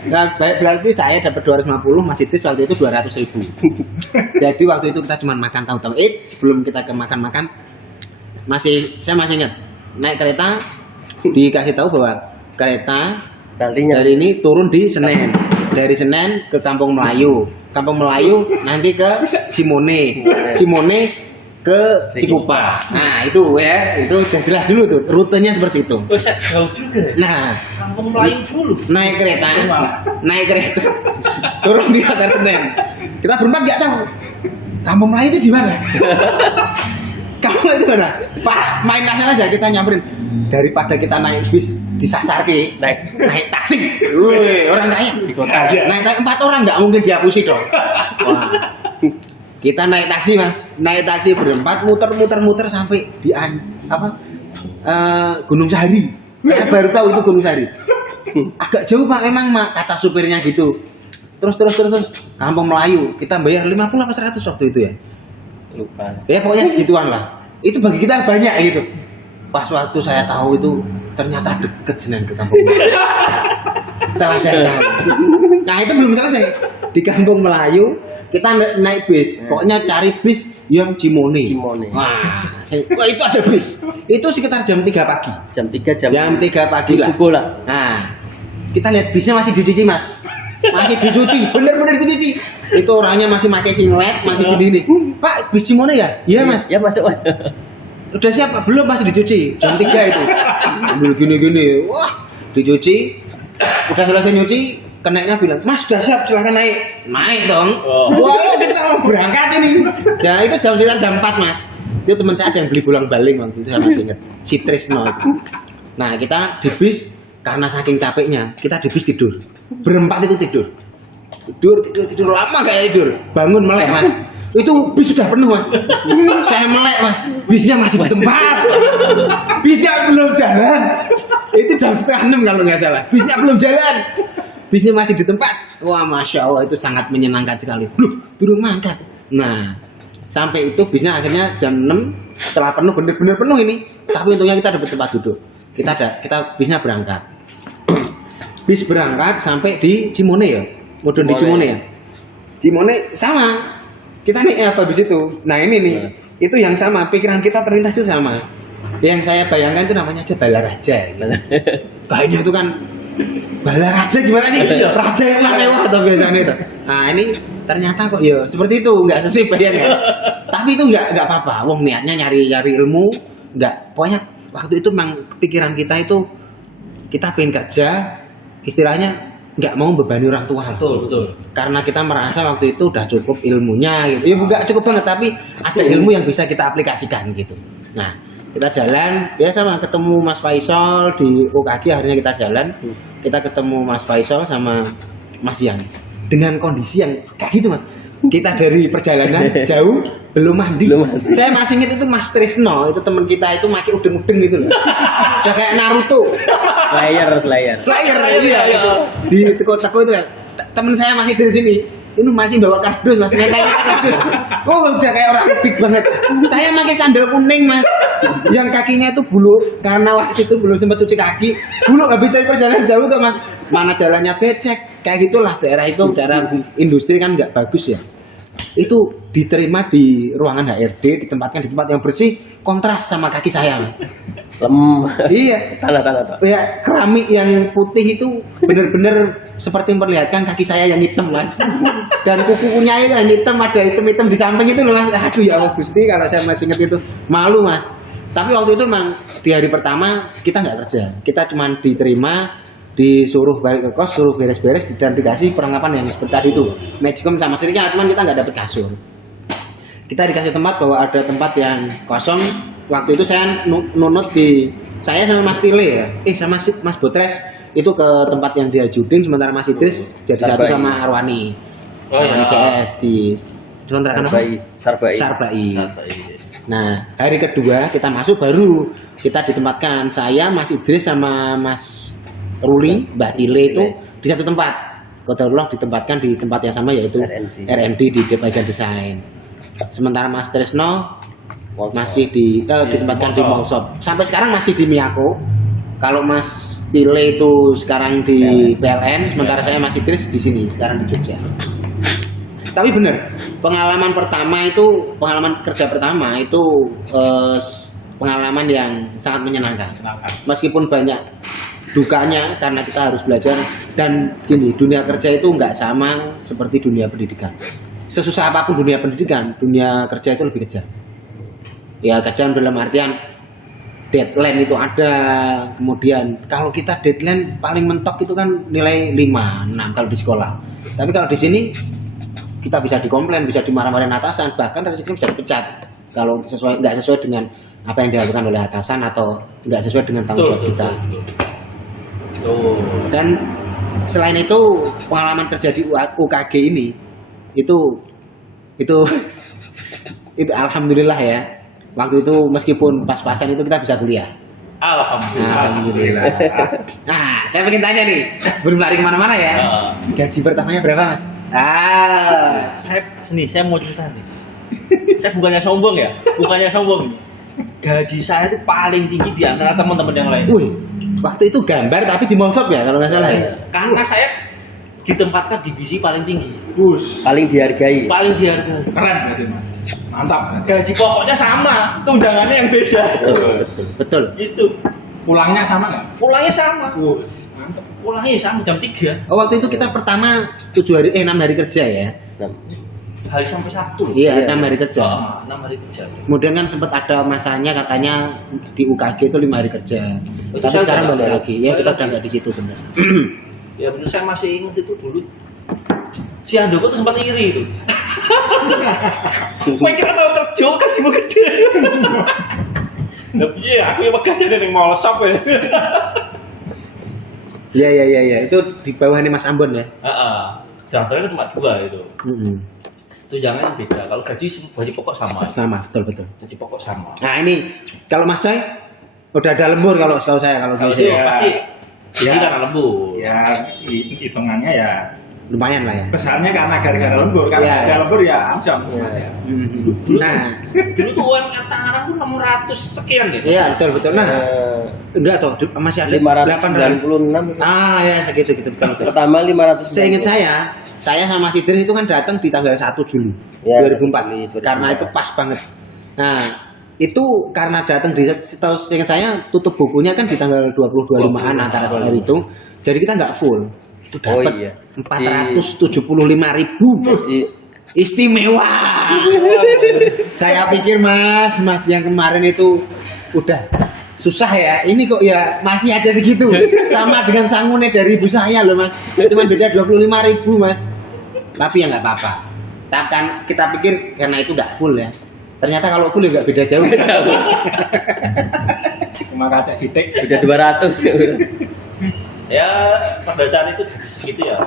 Nah, berarti saya dapat 250, Mas Idris waktu itu 200.000. Jadi waktu itu kita cuma makan tahu-tahu. Sebelum kita ke makan-makan, saya masih ingat naik kereta dikasih tahu bahwa kereta Nantinya dari ini turun di Senen. Dari Senen ke Kampung Melayu. Kampung Melayu nanti ke Simone. Simone ke Cikupa. Nah, itu ya, itu jelas dulu tuh rutenya seperti itu. Oh, jauh juga. Nah, Kampung Melayu dulu. naik kereta turun di Pasar Senen. Kita berempat nggak tahu Kampung Melayu itu di mana. Kampung Melayu itu mana? Pak, main asal aja kita nyamperin. Daripada kita naik bis disasar naik taksi. Wih, orang kaya Di kota. naik 4 orang nggak mungkin dihapusi dong. Wah. Kita naik taksi, Mas. Naik taksi berempat muter sampai di Gunung Sahari. Saya baru tahu itu Gunung Sahari. Agak jauh Pak memang kata supirnya gitu. Terus Kampung Melayu kita bayar 50 apa 100 waktu itu ya. lupa. Ya pokoknya segituan lah. Itu bagi kita banyak gitu. Pas waktu saya tahu itu ternyata deket Senen ke Kampung Melayu. Setelah saya tahu. Nah itu belum selesai. Di Kampung Melayu kita naik bis. Pokoknya cari bis yang Cimone. Cimone. Wah, itu ada bis. Itu sekitar jam 3 pagi. Jam 3 Jam 3 pagi lah. subuh lah. Nah, kita lihat bisnya masih dicuci, Mas. Masih dicuci, bener-bener dicuci. Itu orangnya masih pakai singlet, masih gini. Pak, bis Cimone ya? Iya, Mas. Ya masuk. Udah siap, Pak? Belum, masih dicuci. Jam 3 itu. Ambil gini-gini. Wah, dicuci. Udah selesai nyuci, keneknya bilang, Mas sudah siap, silahkan naik. Naik dong. Wah, kita mau berangkat ini. Ya itu sekitar jam 4, Mas. Itu teman saya ada yang beli bolang-baling waktu itu, saya masih ingat. Si Trisno itu. Nah, kita di bis, karena saking capeknya, kita di bis tidur. Berempat itu tidur. Tidur lama kayak tidur. Bangun melek, Mas. Itu bis sudah penuh, Mas. Saya melek, Mas. Bisnya masih di tempat. Bisnya belum jalan. Itu jam 5:30 kalau nggak salah. Bisnya belum jalan. Bisnya masih di tempat. Wah, Masya Allah, itu sangat menyenangkan sekali. Loh, turun mangkat. Nah, sampai itu bisnya akhirnya jam 6 setelah penuh, bener-bener penuh ini. Tapi untungnya kita dapat tempat duduk. Kita bisnya berangkat. Bis berangkat sampai di Cimone ya. Mudun di Cimone ya. Cimone sama. Kita naik apa bis itu. Nah, ini nih. Itu yang sama, pikiran kita terlintas itu sama. Yang saya bayangkan itu namanya aja Balaraja. Kayaknya itu kan Balaraja gimana sih? Raja yang mewah atau biasanya itu. Nah, ini ternyata kok ya seperti itu, nggak sesuai bayangan. Tapi itu nggak apa-apa. Wong niatnya nyari ilmu, nggak. Pokoknya waktu itu memang pikiran kita itu kita pengen kerja, istilahnya nggak mau membebani orang tua lah. Betul. Karena kita merasa waktu itu udah cukup ilmunya gitu. Ya nggak cukup banget, tapi ada ilmu yang bisa kita aplikasikan gitu. Nah, kita jalan, biasa mah ketemu Mas Faisal di UKG, akhirnya kita jalan. Kita ketemu Mas Faisal sama Mas Yan dengan kondisi yang kayak gitu, Mas. Kita dari perjalanan jauh belum mandi. Saya masih ingat itu Mas Trisno, itu teman kita itu makin udeng-udeng gitu loh. Udah kayak Naruto. Slayer, iya. Di teko-teko itu ya. Temen saya masih dari sini. Ini masih bawa kardus, Mas. Ngeteng kardus. Oh, udah kayak orang big banget. Saya pakai sandal kuning, Mas. Yang kakinya itu bulu, karena waktu itu belum sempat cuci kaki. Bulu habis dari perjalanan jauh tuh, Mas. Mana jalannya becek. Kayak gitulah daerah itu, daerah industri kan nggak bagus ya. Itu diterima di ruangan HRD, ditempatkan di tempat yang bersih, kontras sama kaki saya, Mas. Iya. Tanah. Ya, keramik yang putih itu benar-benar seperti memperlihatkan kaki saya yang hitam, Mas. Dan kuku-kukunya itu yang hitam, ada hitam-hitam di samping itu loh, Mas. Aduh ya Allah Gusti, kalau saya masih ingat itu malu, Mas. Tapi waktu itu memang di hari pertama kita nggak kerja, kita cuma diterima, disuruh balik ke kos, suruh beres-beres dan dikasih perlengkapan yang seperti tadi itu, magicom sama setrika, cuman kita nggak dapet kasur. Kita dikasih tempat bahwa ada tempat yang kosong. Waktu itu saya nunut saya sama Mas Tile ya, sama Mas Botres itu ke tempat yang dia juding, sementara Mas Idris jadi satu sama Arwani. Arwani CS di sementara Sarbai. Nah, hari kedua kita masuk baru kita ditempatkan, saya, Mas Idris sama Mas Ruli, Mbak Tile itu di satu tempat. Qadarullah ditempatkan di tempat yang sama yaitu R&D di bagian desain. Sementara Mas Trisno masih ditempatkan di Mall Shop. Sampai sekarang masih di Miyako. Kalau Mas Tile itu sekarang di PLN, sementara saya masih Idris di sini sekarang di Jogja. Tapi benar, pengalaman kerja pertama itu pengalaman yang sangat menyenangkan. Meskipun banyak dukanya karena kita harus belajar, dan gini, dunia kerja itu nggak sama seperti dunia pendidikan. Sesusah apapun dunia pendidikan, dunia kerja itu lebih kejam. Ya, kejam dalam artian deadline itu ada. Kemudian kalau kita deadline paling mentok itu kan nilai 5, 6 kalau di sekolah. Tapi kalau di sini kita bisa dikomplain, bisa dimarah-marahin atasan, bahkan resikonya bisa dipecat kalau nggak sesuai dengan apa yang dilakukan oleh atasan atau nggak sesuai dengan tanggung jawab kita. Dan selain itu pengalaman kerja di UKG ini itu alhamdulillah ya, waktu itu meskipun pas-pasan itu kita bisa kuliah. Alhamdulillah. Nah, saya pengen tanya nih sebelum lari kemana-mana ya, gaji pertamanya berapa, Mas? Saya mau cerita nih. Saya bukannya sombong. Gaji saya itu paling tinggi di antara teman-teman yang lain. Wih, waktu itu gambar tapi di Mall Shop ya kalau nggak salah ya. Karena saya ditempatkan divisi paling tinggi, Bus. Paling dihargai. paling dihargai. Keren berarti Mas. Mantap berarti. Gaji pokoknya sama, tunjangannya yang beda. Betul. Itu Pulangnya sama nggak? pulangnya sama, Bus. Mantap. pulangnya sama jam 3 Oh, waktu itu kita pertama 6 hari kerja ya. Nah, hari sampai Sabtu loh. Iya, Iya. 6 hari kerja. 6 hari kerja. Kemudian kan sempat ada masanya katanya di UKG itu 5 hari kerja. Itu Tapi saya sekarang udah balik nggak- lagi. Ya kita udah nggak di situ benar. Ya bener, saya masih ingat itu dulu. Si Handoko tuh sempat iri itu. Main kita tahu kerja gajimu gede. Tapi ya aku yang gaji ada yang mau lesop ya. Iya. Itu di bawah nih Mas Ambon ya. Heeh. Jangan cuma 2 itu. Mm-mm. Itu jangan beda. Kalau gaji pokok sama. Sama, betul. Gaji pokok sama. Nah ini kalau Mas Coy udah ada lembur kalau setahu saya kalau Kalau gitu itu ya. pasti Ya. ini karena lembur. Ya hitungannya ya Lumayan lah ya. besarnya karena gara-gara lembur. Karena Iya. gara lembur ya amsyam. Iya. Mhm. Nah, Dulu tuh UMR Tangerang tuh 600 sekian gitu. iya betul. Nah, eh, enggak toh masih ada 596. Ah ya segitu gitu betul. Pertama 500. Seingat saya sama si Idris itu kan datang di tanggal 1 Juli Ya, 2004. Juli 2004. Karena itu pas banget. Nah, itu karena datang di setahu seingat saya tutup bukunya kan di tanggal 22-5-an antara hari itu. Jadi kita nggak full. Itu Oh, dapat iya. 475.000. Jadi Istimewa. Saya pikir Mas yang kemarin itu udah susah ya. Ini kok ya masih aja segitu. Sama dengan sangunnya dari ibu saya loh Mas. Cuma beda 25.000 Mas. Tapi ya nggak apa-apa. Tapi kan kita pikir karena itu nggak full ya. Ternyata kalau full ya nggak beda jauh. Cuma kaca sitik. udah 200. Ya pada saat itu segitu ya.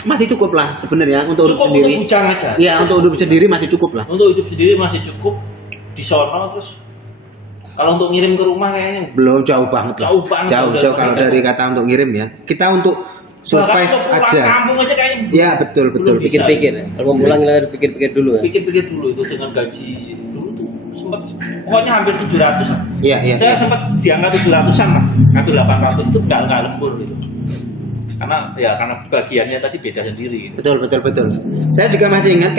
Masih cukup lah sebenarnya untuk hidup Cukup untuk sendiri. bujang aja. Iya untuk hidup sendiri masih cukup lah. Untuk hidup sendiri masih cukup di sono, terus kalau untuk ngirim ke rumah kayaknya Belum jauh banget lah. Jauh banget, udah. Jauh kalau dari kata untuk ngirim ya. Kita untuk survive bahkan untuk pulang aja. kampung aja kayaknya Ya betul. Belum bisa. Pikir-pikir. Kalau mau pulang kita pikir-pikir dulu ya. pikir-pikir dulu itu dengan gaji dulu tuh sempat pokoknya hampir 700-an. Iya. Saya sempat di angka 700-an lah, hampir 800 itu nggak lembur gitu. Karena bagiannya tadi beda sendiri. Gitu. Betul. Saya juga masih ingat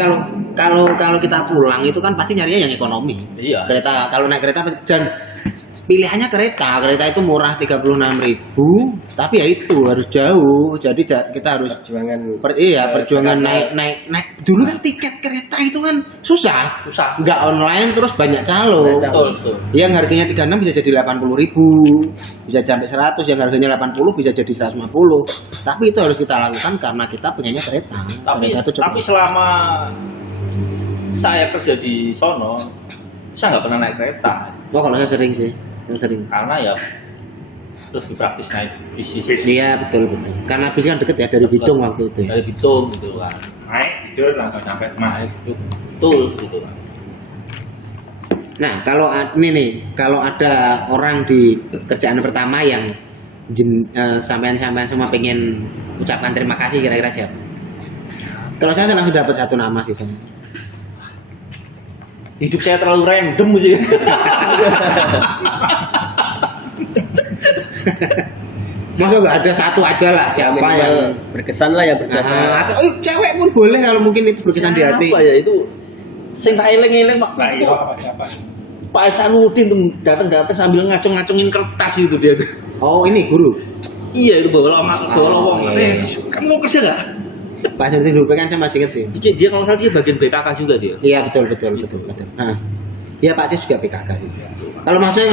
kalau kita pulang itu kan pasti nyarinya yang ekonomi. Iya. Kereta kalau naik kereta dan pilihannya kereta itu murah 36.000, tapi ya itu harus jauh. Jadi kita harus Perjuangan. perjuangan naik. Dulu kan tiket kereta itu kan susah. Susah. Nggak online terus banyak calo. Betul. Yang harganya 36 bisa jadi 80.000, bisa sampai 100. Yang harganya 80 bisa jadi 150. Tapi itu harus kita lakukan karena kita punyanya kereta. Kereta itu cepat. Tapi selama saya kerja di sono, saya nggak pernah naik kereta. Oh kalau saya sering sih, Karena ya lebih praktis naik bis. Iya betul. Karena bis kan deket ya dari Bitung waktu itu. Ya. Dari Bitung gitu kan. Naik tidur langsung sampai rumah. Betul gitu kan. Nah kalau ada orang di kerjaan pertama yang sampean semua pengen ucapkan terima kasih kira-kira siapa? Kalau saya langsung dapat satu nama sih saya. Hidup saya terlalu random sih. Masa nggak ada satu aja lah siapa Minimal yang berkesan lah yang berjasa. atau cewek pun boleh kalau mungkin itu berkesan di hati. Apa ya itu? Sing tak eling-eling Lah waktu iya apa siapa? Pak Isanuddin tuh datang sambil ngacung-ngacungin kertas gitu dia tuh. Oh ini guru. Iya itu bawa lowong. iya. Kamu mau kerja nggak? Pak Sirti dulu kan saya masih ingat sih. Dia kalau nggak salah dia bagian BKK juga dia. Iya betul. Nah, iya Pak Sis juga PKK sih. Kalau Mas Soy,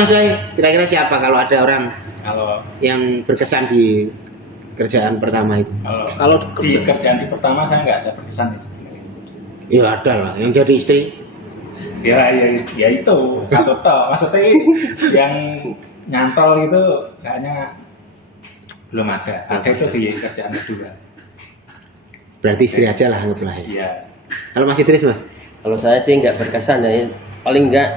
kira-kira siapa kalau ada orang Kalau yang berkesan di kerjaan pertama itu? Kalau di kerjaan di pertama saya nggak ada berkesan sebenarnya. Ya ada lah, yang jadi istri. Ya itu satu toh. Maksudnya yang nyantol itu kayaknya belum ada. Ada itu di kerjaan kedua. Berarti istri aja lah anggaplah ya. Iya. Kalau Mas Idris Mas? Kalau saya sih nggak berkesan ya. Paling nggak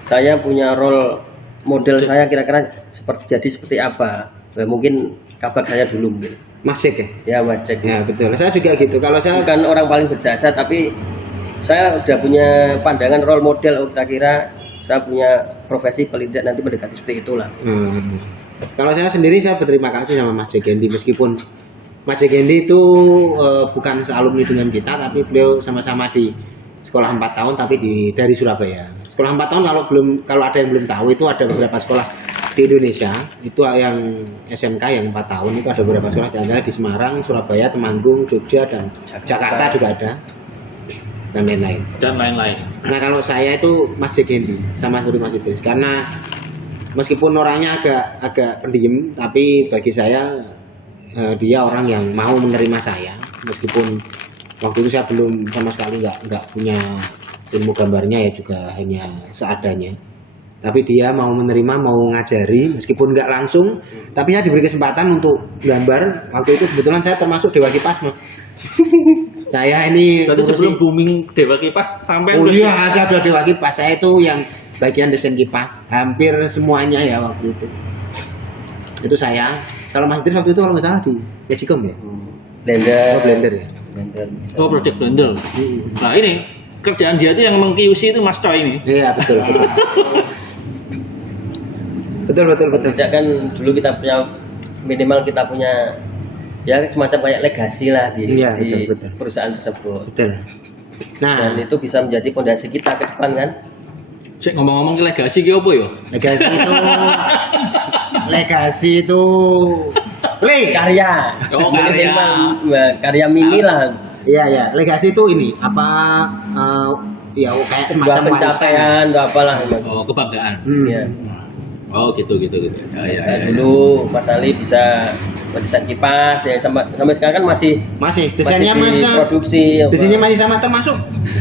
saya punya role model saya kira-kira seperti apa. Ya, mungkin kabak saya dulu mungkin. Mas Jack ya? Ya wajib. Ya betul. Saya juga gitu. Kalau saya Bukan orang paling berjasa tapi saya udah punya pandangan role model. Kira-kira saya punya profesi paling tidak nanti mendekati seperti itulah. Kalau saya sendiri saya berterima kasih sama Mas Jack Gendi meskipun Mas Jegendi itu bukan sealumni dengan kita, tapi beliau sama-sama di sekolah 4 tahun, tapi dari Surabaya. Sekolah 4 tahun kalau ada yang belum tahu itu ada beberapa sekolah di Indonesia. Itu yang SMK yang 4 tahun itu ada beberapa sekolah, di antara di Semarang, Surabaya, Temanggung, Jogja dan Jakarta juga ada dan lain-lain. Dan lain-lain. Nah kalau saya itu Mas Jegendi sama seperti Mas Idris, karena meskipun orangnya agak pendiam, tapi bagi saya dia orang yang mau menerima saya, meskipun waktu itu saya belum sama sekali nggak punya ilmu gambarnya ya, juga hanya seadanya. Tapi dia mau menerima, mau ngajari, meskipun nggak langsung, tapi ya diberi kesempatan untuk gambar. Waktu itu kebetulan saya termasuk Dewa Kipas, Mas. Saya ini Berarti sebelum booming Dewa Kipas sampai oh iya, saya udah Dewa Kipas. Saya itu yang bagian desain kipas, hampir semuanya ya waktu itu. Itu saya. Kalau Mas Idris waktu itu kalau nggak salah di Magicom ya? Blender. Oh, Blender ya? Blender bisa. Oh, Project Blender. Nah ini kerjaan dia tuh yang meng-QC itu Mas Coy ini. Iya, betul. betul. Tidak kan dulu kita punya minimal kita punya ya semacam kayak legasi lah di, Iya, di betul. perusahaan tersebut. Betul. Nah, Dan itu bisa menjadi fondasi kita ke depan kan. Sik ngomong-ngomong ke legasi ki opo ya? legasi itu Karya. Oh, karya. Minimal karya mini lah. Iya, legasi itu ini apa ya kayak Sebuah semacam pencapaian atau apalah. Oh, kebanggaan. Iya. Oh, gitu. Ya. Dulu Mas Ali bisa mendesain kipas ya sampai sekarang kan masih desainnya masih masih produksi. desainnya masih sama, termasuk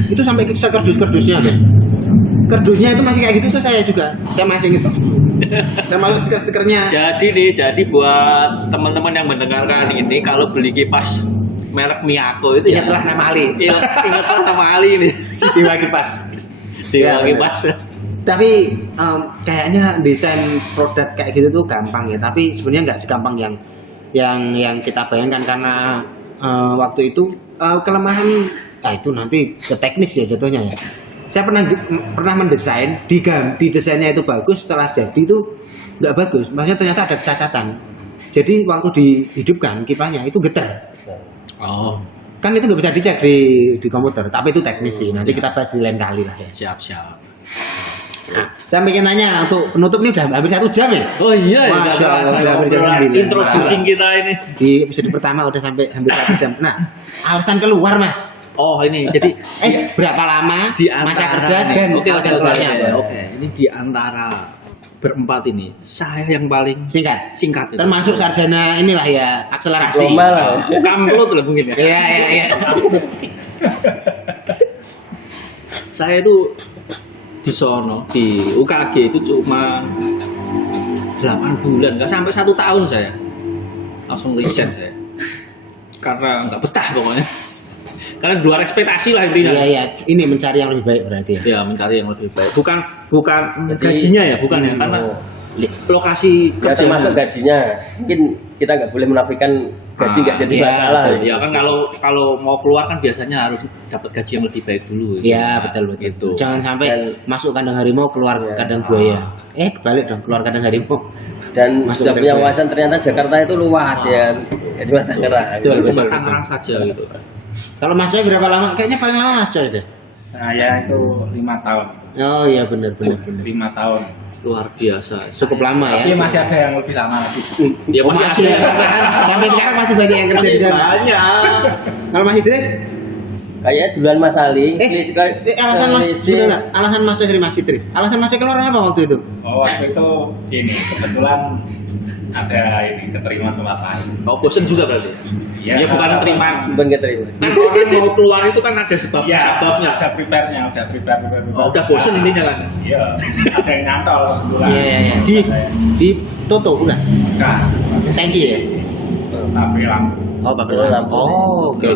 itu sampai ke kerdus-kerdusnya deh. Kerdusnya itu masih kayak gitu tuh saya masih gitu. Termasuk stiker-stikernya. Jadi buat teman-teman yang mendengarkan ini, kalau beli kipas merek Miyako itu Ingatlah nama Ali. Ingatlah nama Ali ini. Si Dewa Kipas. Dewa Ya, Kipas. Tapi kayaknya desain produk kayak gitu tuh gampang ya, tapi sebenarnya nggak segampang yang kita bayangkan, karena waktu itu kelemahan itu nanti ke teknis ya jatuhnya ya. Saya pernah mendesain, di desainnya itu bagus, setelah jadi itu nggak bagus, maksudnya ternyata ada kecacatan. Jadi waktu dihidupkan kipasnya itu getar. Oh, Kan itu nggak bisa dicek di komputer, tapi itu teknis sih. Nanti kita bahas di lain kali lah ya. siap. Nah, saya pengen tanya untuk penutup ini udah hampir 1 jam ya? Oh iya, Masya Allah, udah hampir jam 9. introducing kita ini. Di episode pertama udah sampai hampir 1 jam. Nah, alasan keluar Mas. Oh ini jadi Berapa lama di masa antara kerja dan Oke, alasan keluarnya apa? Oke, ini di antara berempat ini saya yang paling Singkat. singkat itu. Termasuk sarjana inilah ya, akselerasi. Lomba lah. Kamplot lah mungkin ya. Iya. Saya itu di sono di UKG itu cuma 8 bulan, nggak sampai 1 tahun saya langsung resign saya karena nggak betah pokoknya, karena di luar ekspektasi lah intinya. Iya. Ini mencari yang lebih baik berarti ya. Ya mencari yang lebih baik, bukan Jadi- gajinya ya, bukan ya, karena lokasi Ya kerja termasuk gajinya. Mungkin kita nggak boleh menafikan gaji nggak jadi iya, masalah. betul. ya kan kalau mau keluar kan biasanya harus dapat gaji yang lebih baik dulu. Iya, betul. Gitu. Jangan sampai Dan- masuk kandang harimau, keluar Iya. kandang buaya. Kebalik dong, keluar kandang harimau. Dan Masuk sudah ke punya DPR. wawasan ternyata Jakarta itu luas ya. Ya cuma Tangerang. Betul. Cuma Tangerang saja gitu. Kalau Mas Coy berapa lama? Kayaknya paling lama Mas Coy deh. Saya itu 5 tahun. Oh iya benar. 5 tahun. Luar biasa. Cukup lama ya. Tapi masih ada yang lebih lama lagi. Ya Oh, masih sampai sekarang masih banyak yang kerja di sana. Banyak. Kalau Mas Idris, Kayaknya duluan Mas Ali. alasan Mas benar, alasan Mas Coy Mas Idris. Alasan Mas Coy keluar apa waktu itu? Oh, waktu itu ini kebetulan ada ini keterima tempat lain. Oh, bosen juga berarti. Ya bukan sama-sama. terima. Bukan keterima. Kan orang mau keluar itu kan ada sebabnya. Ada prepare-nya, udah prepare. Oh, udah bosen intinya kan. Iya, ada yang nyantol kebetulan. Iya. Di Toto bukan? Nah, Tangki ya? tapi lampu. Oh, pabrik Oh, lampu. lampu. Oh, oke.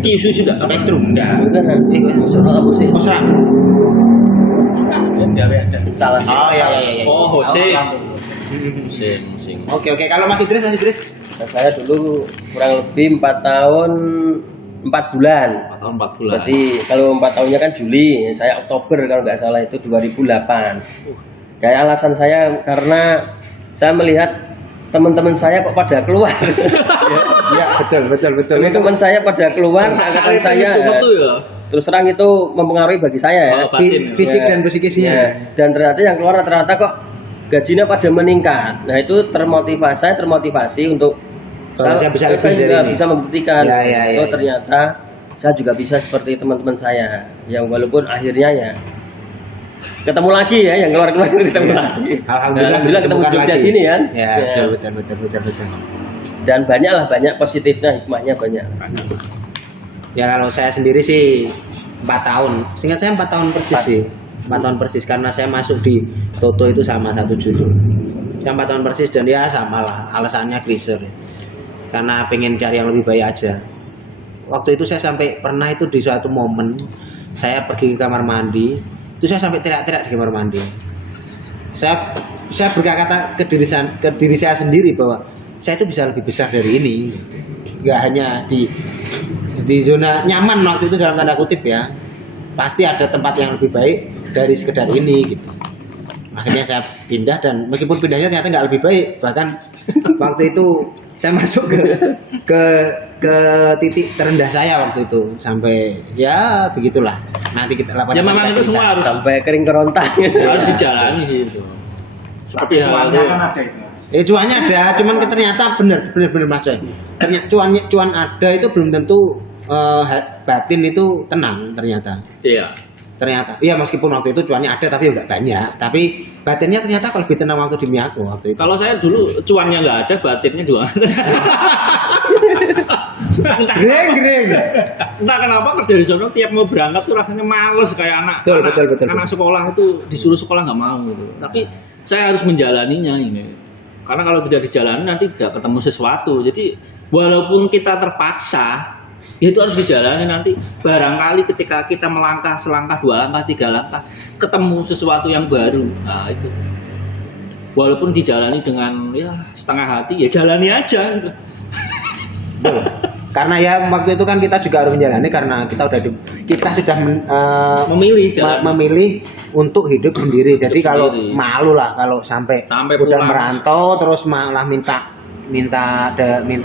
Kisu juga. Spektrum. Enggak. Bukan. Kok? Soal apa sih? Oh, serang. Enggak ada. Instalasi. Oh, iya. Oh, Jose. Lampu. Sing. Oke. Kalau Mas Idris. Nah, saya dulu kurang lebih 4 tahun 4 bulan. 4 tahun 4 bulan. Berarti kalau 4 tahunnya kan Juli, saya Oktober kalau nggak salah itu 2008. Kayak alasan saya karena saya melihat teman-teman saya kok pada keluar. Ya, betul. Itu Teman-teman saya pada keluar, angkatan saya. Terus terang itu mempengaruhi bagi saya ya. fisik dan psikisnya. Ya, dan ternyata yang keluar rata-rata kok gajinya pada meningkat. Nah itu termotivasi untuk Saya bisa lebih dari juga ini. bisa membuktikan. Ya. Ternyata saya juga bisa seperti teman-teman saya yang walaupun akhirnya ya ketemu lagi ya, yang keluar ketemu lagi. Alhamdulillah ketemu ditemukan Jogja lagi. sini kan. Ya, betul. Dan banyak positifnya, hikmahnya banyak. Ya kalau saya sendiri sih 4 tahun. Seingat saya 4 tahun persis sih. 4 tahun persis karena saya masuk di Toto itu sama 1 Juni. Saya 4 tahun persis dan ya sama lah alasannya kriser. Karena pengen cari yang lebih baik aja. Waktu itu saya sampai pernah itu di suatu momen saya pergi ke kamar mandi, itu saya sampai teriak-teriak di kamar mandi. Saya berkata ke diri saya sendiri bahwa saya itu bisa lebih besar dari ini. Gak hanya di zona nyaman waktu itu dalam tanda kutip ya. Pasti ada tempat yang lebih baik dari sekedar ini gitu. Akhirnya saya pindah dan meskipun pindahnya ternyata nggak lebih baik, bahkan waktu itu saya masuk ke titik terendah saya waktu itu sampai ya begitulah. Nanti kita Ya memang itu semua harus sampai kering kerontang. harus dijalani sih itu. Seperti Cuannya halnya kan ada itu. cuannya ada, cuman ternyata benar Mas Coy. Ternyata cuan ada itu belum tentu batin itu tenang ternyata. iya. Ternyata, iya meskipun waktu itu cuannya ada tapi nggak banyak. Tapi batinnya ternyata kalau lebih tenang waktu di Miyako waktu itu. Kalau saya dulu cuannya nggak ada, batinnya juga. Greng. Entah kenapa kerja di sono tiap mau berangkat tuh rasanya males kayak anak Betul. anak sekolah itu disuruh sekolah nggak mau gitu. Tapi saya harus menjalaninya ini. Karena kalau tidak dijalani nanti tidak ketemu sesuatu. Jadi walaupun kita terpaksa, ya itu harus dijalani nanti. Barangkali ketika kita melangkah selangkah, 2 langkah, 3 langkah, ketemu sesuatu yang baru. Nah itu. Walaupun dijalani dengan ya setengah hati, ya jalani aja. Gitu. Betul. Karena ya waktu itu kan kita juga harus menjalani karena kita sudah Memilih jalan. memilih untuk hidup sendiri. Jadi kalau sendiri. malu lah kalau sampai udah pulang. merantau terus malah minta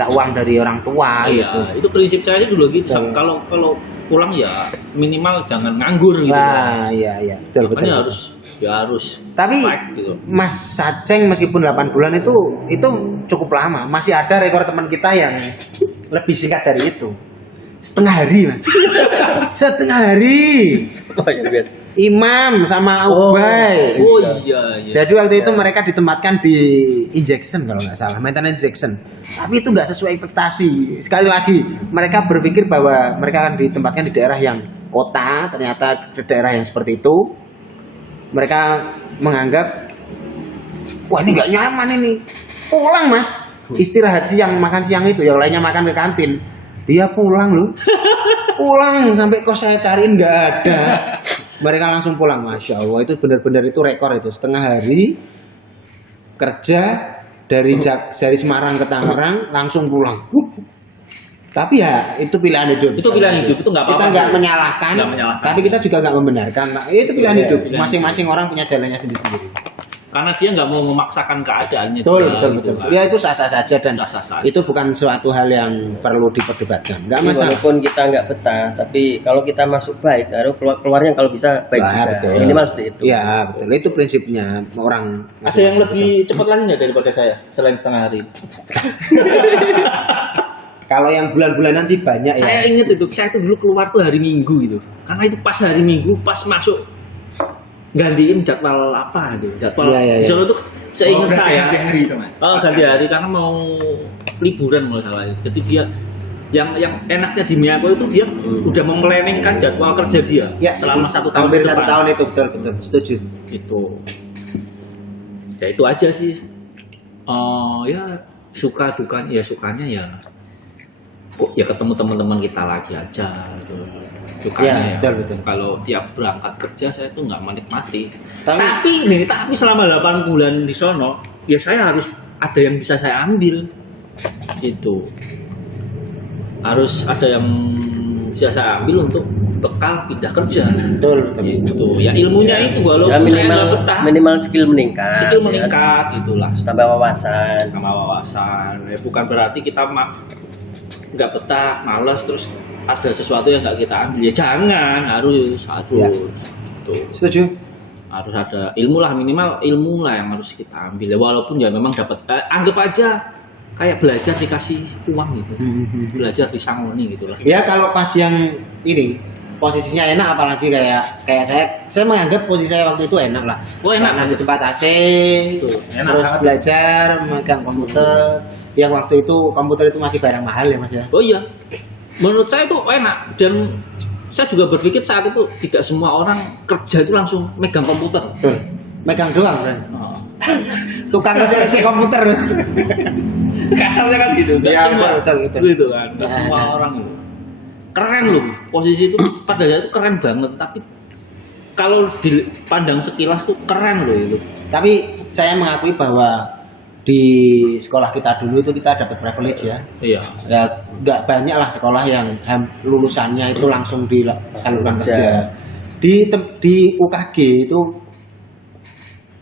uang dari orang tua gitu. Iya, itu prinsip saya dulu gitu. Betul. Kalau pulang ya minimal jangan nganggur gitu. Wah, iya. Betul. Makanya harus Tapi fight, gitu. Mas Saceng meskipun 8 bulan itu cukup lama. Masih ada rekor teman kita yang lebih singkat dari itu. Setengah hari, Mas. Setengah hari. Oh, ya, biar. Imam sama Ubay. Oh iya. Jadi waktu itu mereka ditempatkan di injection kalau nggak salah, maintenance injection. Tapi itu nggak sesuai ekspektasi. Sekali lagi, mereka berpikir bahwa mereka akan ditempatkan di daerah yang kota, ternyata di daerah yang seperti itu. Mereka menganggap, wah ini nggak nyaman ini. Pulang Mas, istirahat siang, makan siang itu, yang lainnya makan ke kantin. Dia pulang loh, pulang sampai kos saya cariin nggak ada. Mereka langsung pulang, Masya Allah. Itu benar-benar itu rekor itu. Setengah hari kerja dari Semarang ke Tangerang langsung pulang. Tapi ya itu pilihan hidup. Itu pilihan hidup, itu nggak apa-apa. Kita nggak menyalahkan, Nggak menyalahkan. tapi kita juga nggak membenarkan. Nah, itu pilihan Iya, hidup. pilihan Masing-masing orang punya jalannya sendiri-sendiri. Karena dia nggak mau memaksakan keadaannya. Betul. Gitu, kan. Ya itu sah-sah saja dan Sah-sah saja. itu bukan suatu hal yang perlu diperdebatkan. Nggak Jadi masalah. walaupun kita nggak betah, tapi kalau kita masuk baik, harus keluarnya kalau bisa baik Wah, juga. betul. Minimal seperti itu. Iya betul. Itu prinsipnya orang. Ada yang lebih cepat lagi nggak daripada saya selain setengah hari? Kalau yang bulan-bulanan sih banyak ya. Saya ingat itu, saya itu dulu keluar tuh hari Minggu gitu. Karena itu pas hari Minggu, pas masuk gantiin jadwal apa gitu. Jadwal Iya. di sono tuh seingat berarti saya. ganti hari itu, Mas. Oh, ganti hari karena mau liburan kalau salah. Jadi dia yang enaknya di Miyako itu dia udah memplanningkan jadwal kerja dia Ya, selama 1 tahun. hampir ke 1 depan. tahun itu betul setuju. Itu. Ya itu aja sih. Ya suka dukanya ya sukanya ya. Kok ya ketemu teman-teman kita lagi aja gitu. Dukanya Ya, betul. Kalau tiap berangkat kerja saya tuh nggak menikmati. Tapi- Tapi selama 8 bulan di sono ya saya harus ada yang bisa saya ambil gitu. Harus ada yang bisa saya ambil untuk bekal pindah kerja. Betul, betul. Gitu. Ya ilmunya itu walaupun Ya saya minimal nggak betah, minimal skill meningkat. skill ya. meningkat gitulah. Tambah wawasan. Sama wawasan. Ya, bukan berarti kita nggak betah, malas terus ada sesuatu yang nggak kita ambil. Ya jangan, harus. Ya. Gitu. Setuju? Harus ada ilmu lah, minimal ilmu lah yang harus kita ambil ya, walaupun ya memang dapat anggap aja kayak belajar dikasih uang gitu, belajar disangoni gitu lah. Ya kalau pas yang ini posisinya enak, apalagi kayak saya menganggap posisi saya waktu itu enak lah. Oh, enak, karena di bagus. tempat AC, Betul. Enak terus banget. belajar megang komputer. Yang waktu itu komputer itu masih barang mahal ya mas ya. Oh iya, menurut saya itu enak, dan saya juga berpikir saat itu tidak semua orang kerja itu langsung megang komputer. Betul. Megang doang kan. Oh. Tukang resi komputer. Kasarnya kan gitu, nggak Iya, semua betul, betul. gitu kan, nggak semua orang itu. Keren loh, posisi itu pada saat itu keren banget, tapi kalau dipandang sekilas tuh keren loh itu. Tapi saya mengakui bahwa di sekolah kita dulu itu kita dapat privilege ya. Iya. Ya nggak banyak lah sekolah yang lulusannya itu langsung disalurkan kerja. Di UKG itu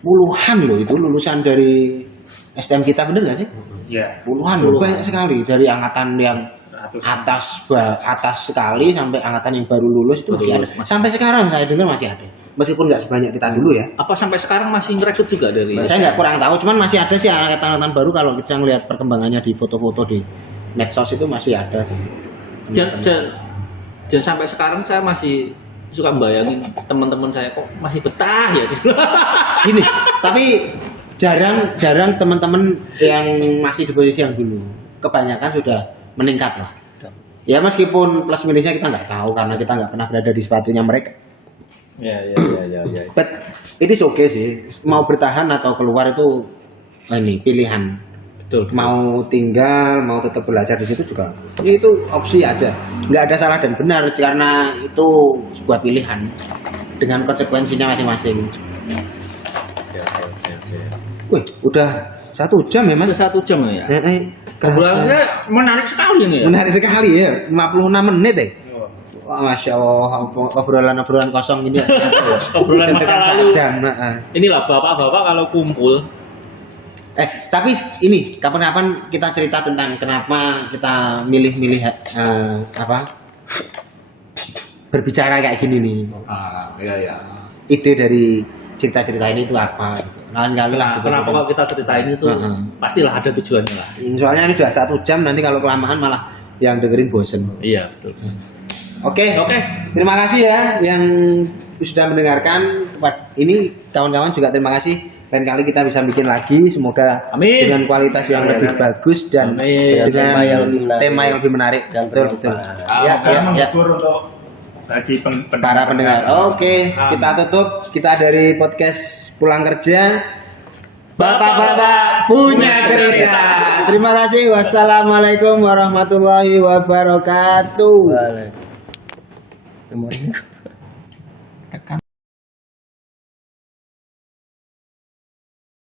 puluhan loh itu lulusan dari STM kita, bener nggak sih? Iya. Puluhan loh, banyak sekali dari angkatan yang Ratusan. atas sekali sampai angkatan yang baru lulus itu masih ada. Sampai sekarang saya dengar masih ada. Meskipun nggak sebanyak kita dulu ya. Apa sampai sekarang masih ngerekrut juga dari? Saya nggak kurang tahu, cuman masih ada sih angkatan baru. Kalau kita ngelihat perkembangannya di foto-foto di medsos itu masih ada sih. Dan sampai sekarang saya masih suka bayangin teman-teman saya kok masih betah ya. Gini, tapi jarang teman-teman yang masih di posisi yang dulu. Kebanyakan sudah meningkat lah. Ya meskipun plus minusnya kita nggak tahu karena kita nggak pernah berada di sepatunya mereka. Ya. But it is okay sih. Mau bertahan atau keluar itu ini pilihan. Betul. Mau tinggal, mau tetap belajar di situ juga. Ya, itu opsi aja. Nggak ada salah dan benar karena itu sebuah pilihan dengan konsekuensinya masing-masing. Wih, udah 1 jam ya mas? Itu 1 jam ya. Kerasa. Obrolannya menarik sekali ini ya. Menarik sekali ya, 56 menit ya. Wah, Masya Allah, obrolan kosong ini. Obrolan Bisa tekan masa lalu. 1 jam. Inilah bapak-bapak kalau kumpul. Tapi ini kapan-kapan kita cerita tentang kenapa kita milih-milih berbicara kayak gini nih. Iya. Ide dari cerita-cerita ini itu apa? Gitu. Lain-kali lah. Nah, kenapa kalau kita ceritain itu pastilah ada tujuannya lah. Soalnya ini udah 1 jam, nanti kalau kelamaan malah yang dengerin bosen. Iya, betul. Oke. Oke. Terima kasih ya yang sudah mendengarkan. Ini kawan-kawan juga terima kasih. Lain kali kita bisa bikin lagi, semoga Amin. dengan kualitas yang lebih bagus dan Amin. dengan Tema tema yang lebih menarik. Dan Betul. bermanfaat. Ya, Karena ya. menghibur untuk bagi Para pendengar. Oke, kita tutup. Kita dari podcast Pulang Kerja. Bapak-bapak punya cerita. Terima kasih. Wassalamualaikum warahmatullahi wabarakatuh. Waalaikumsalam.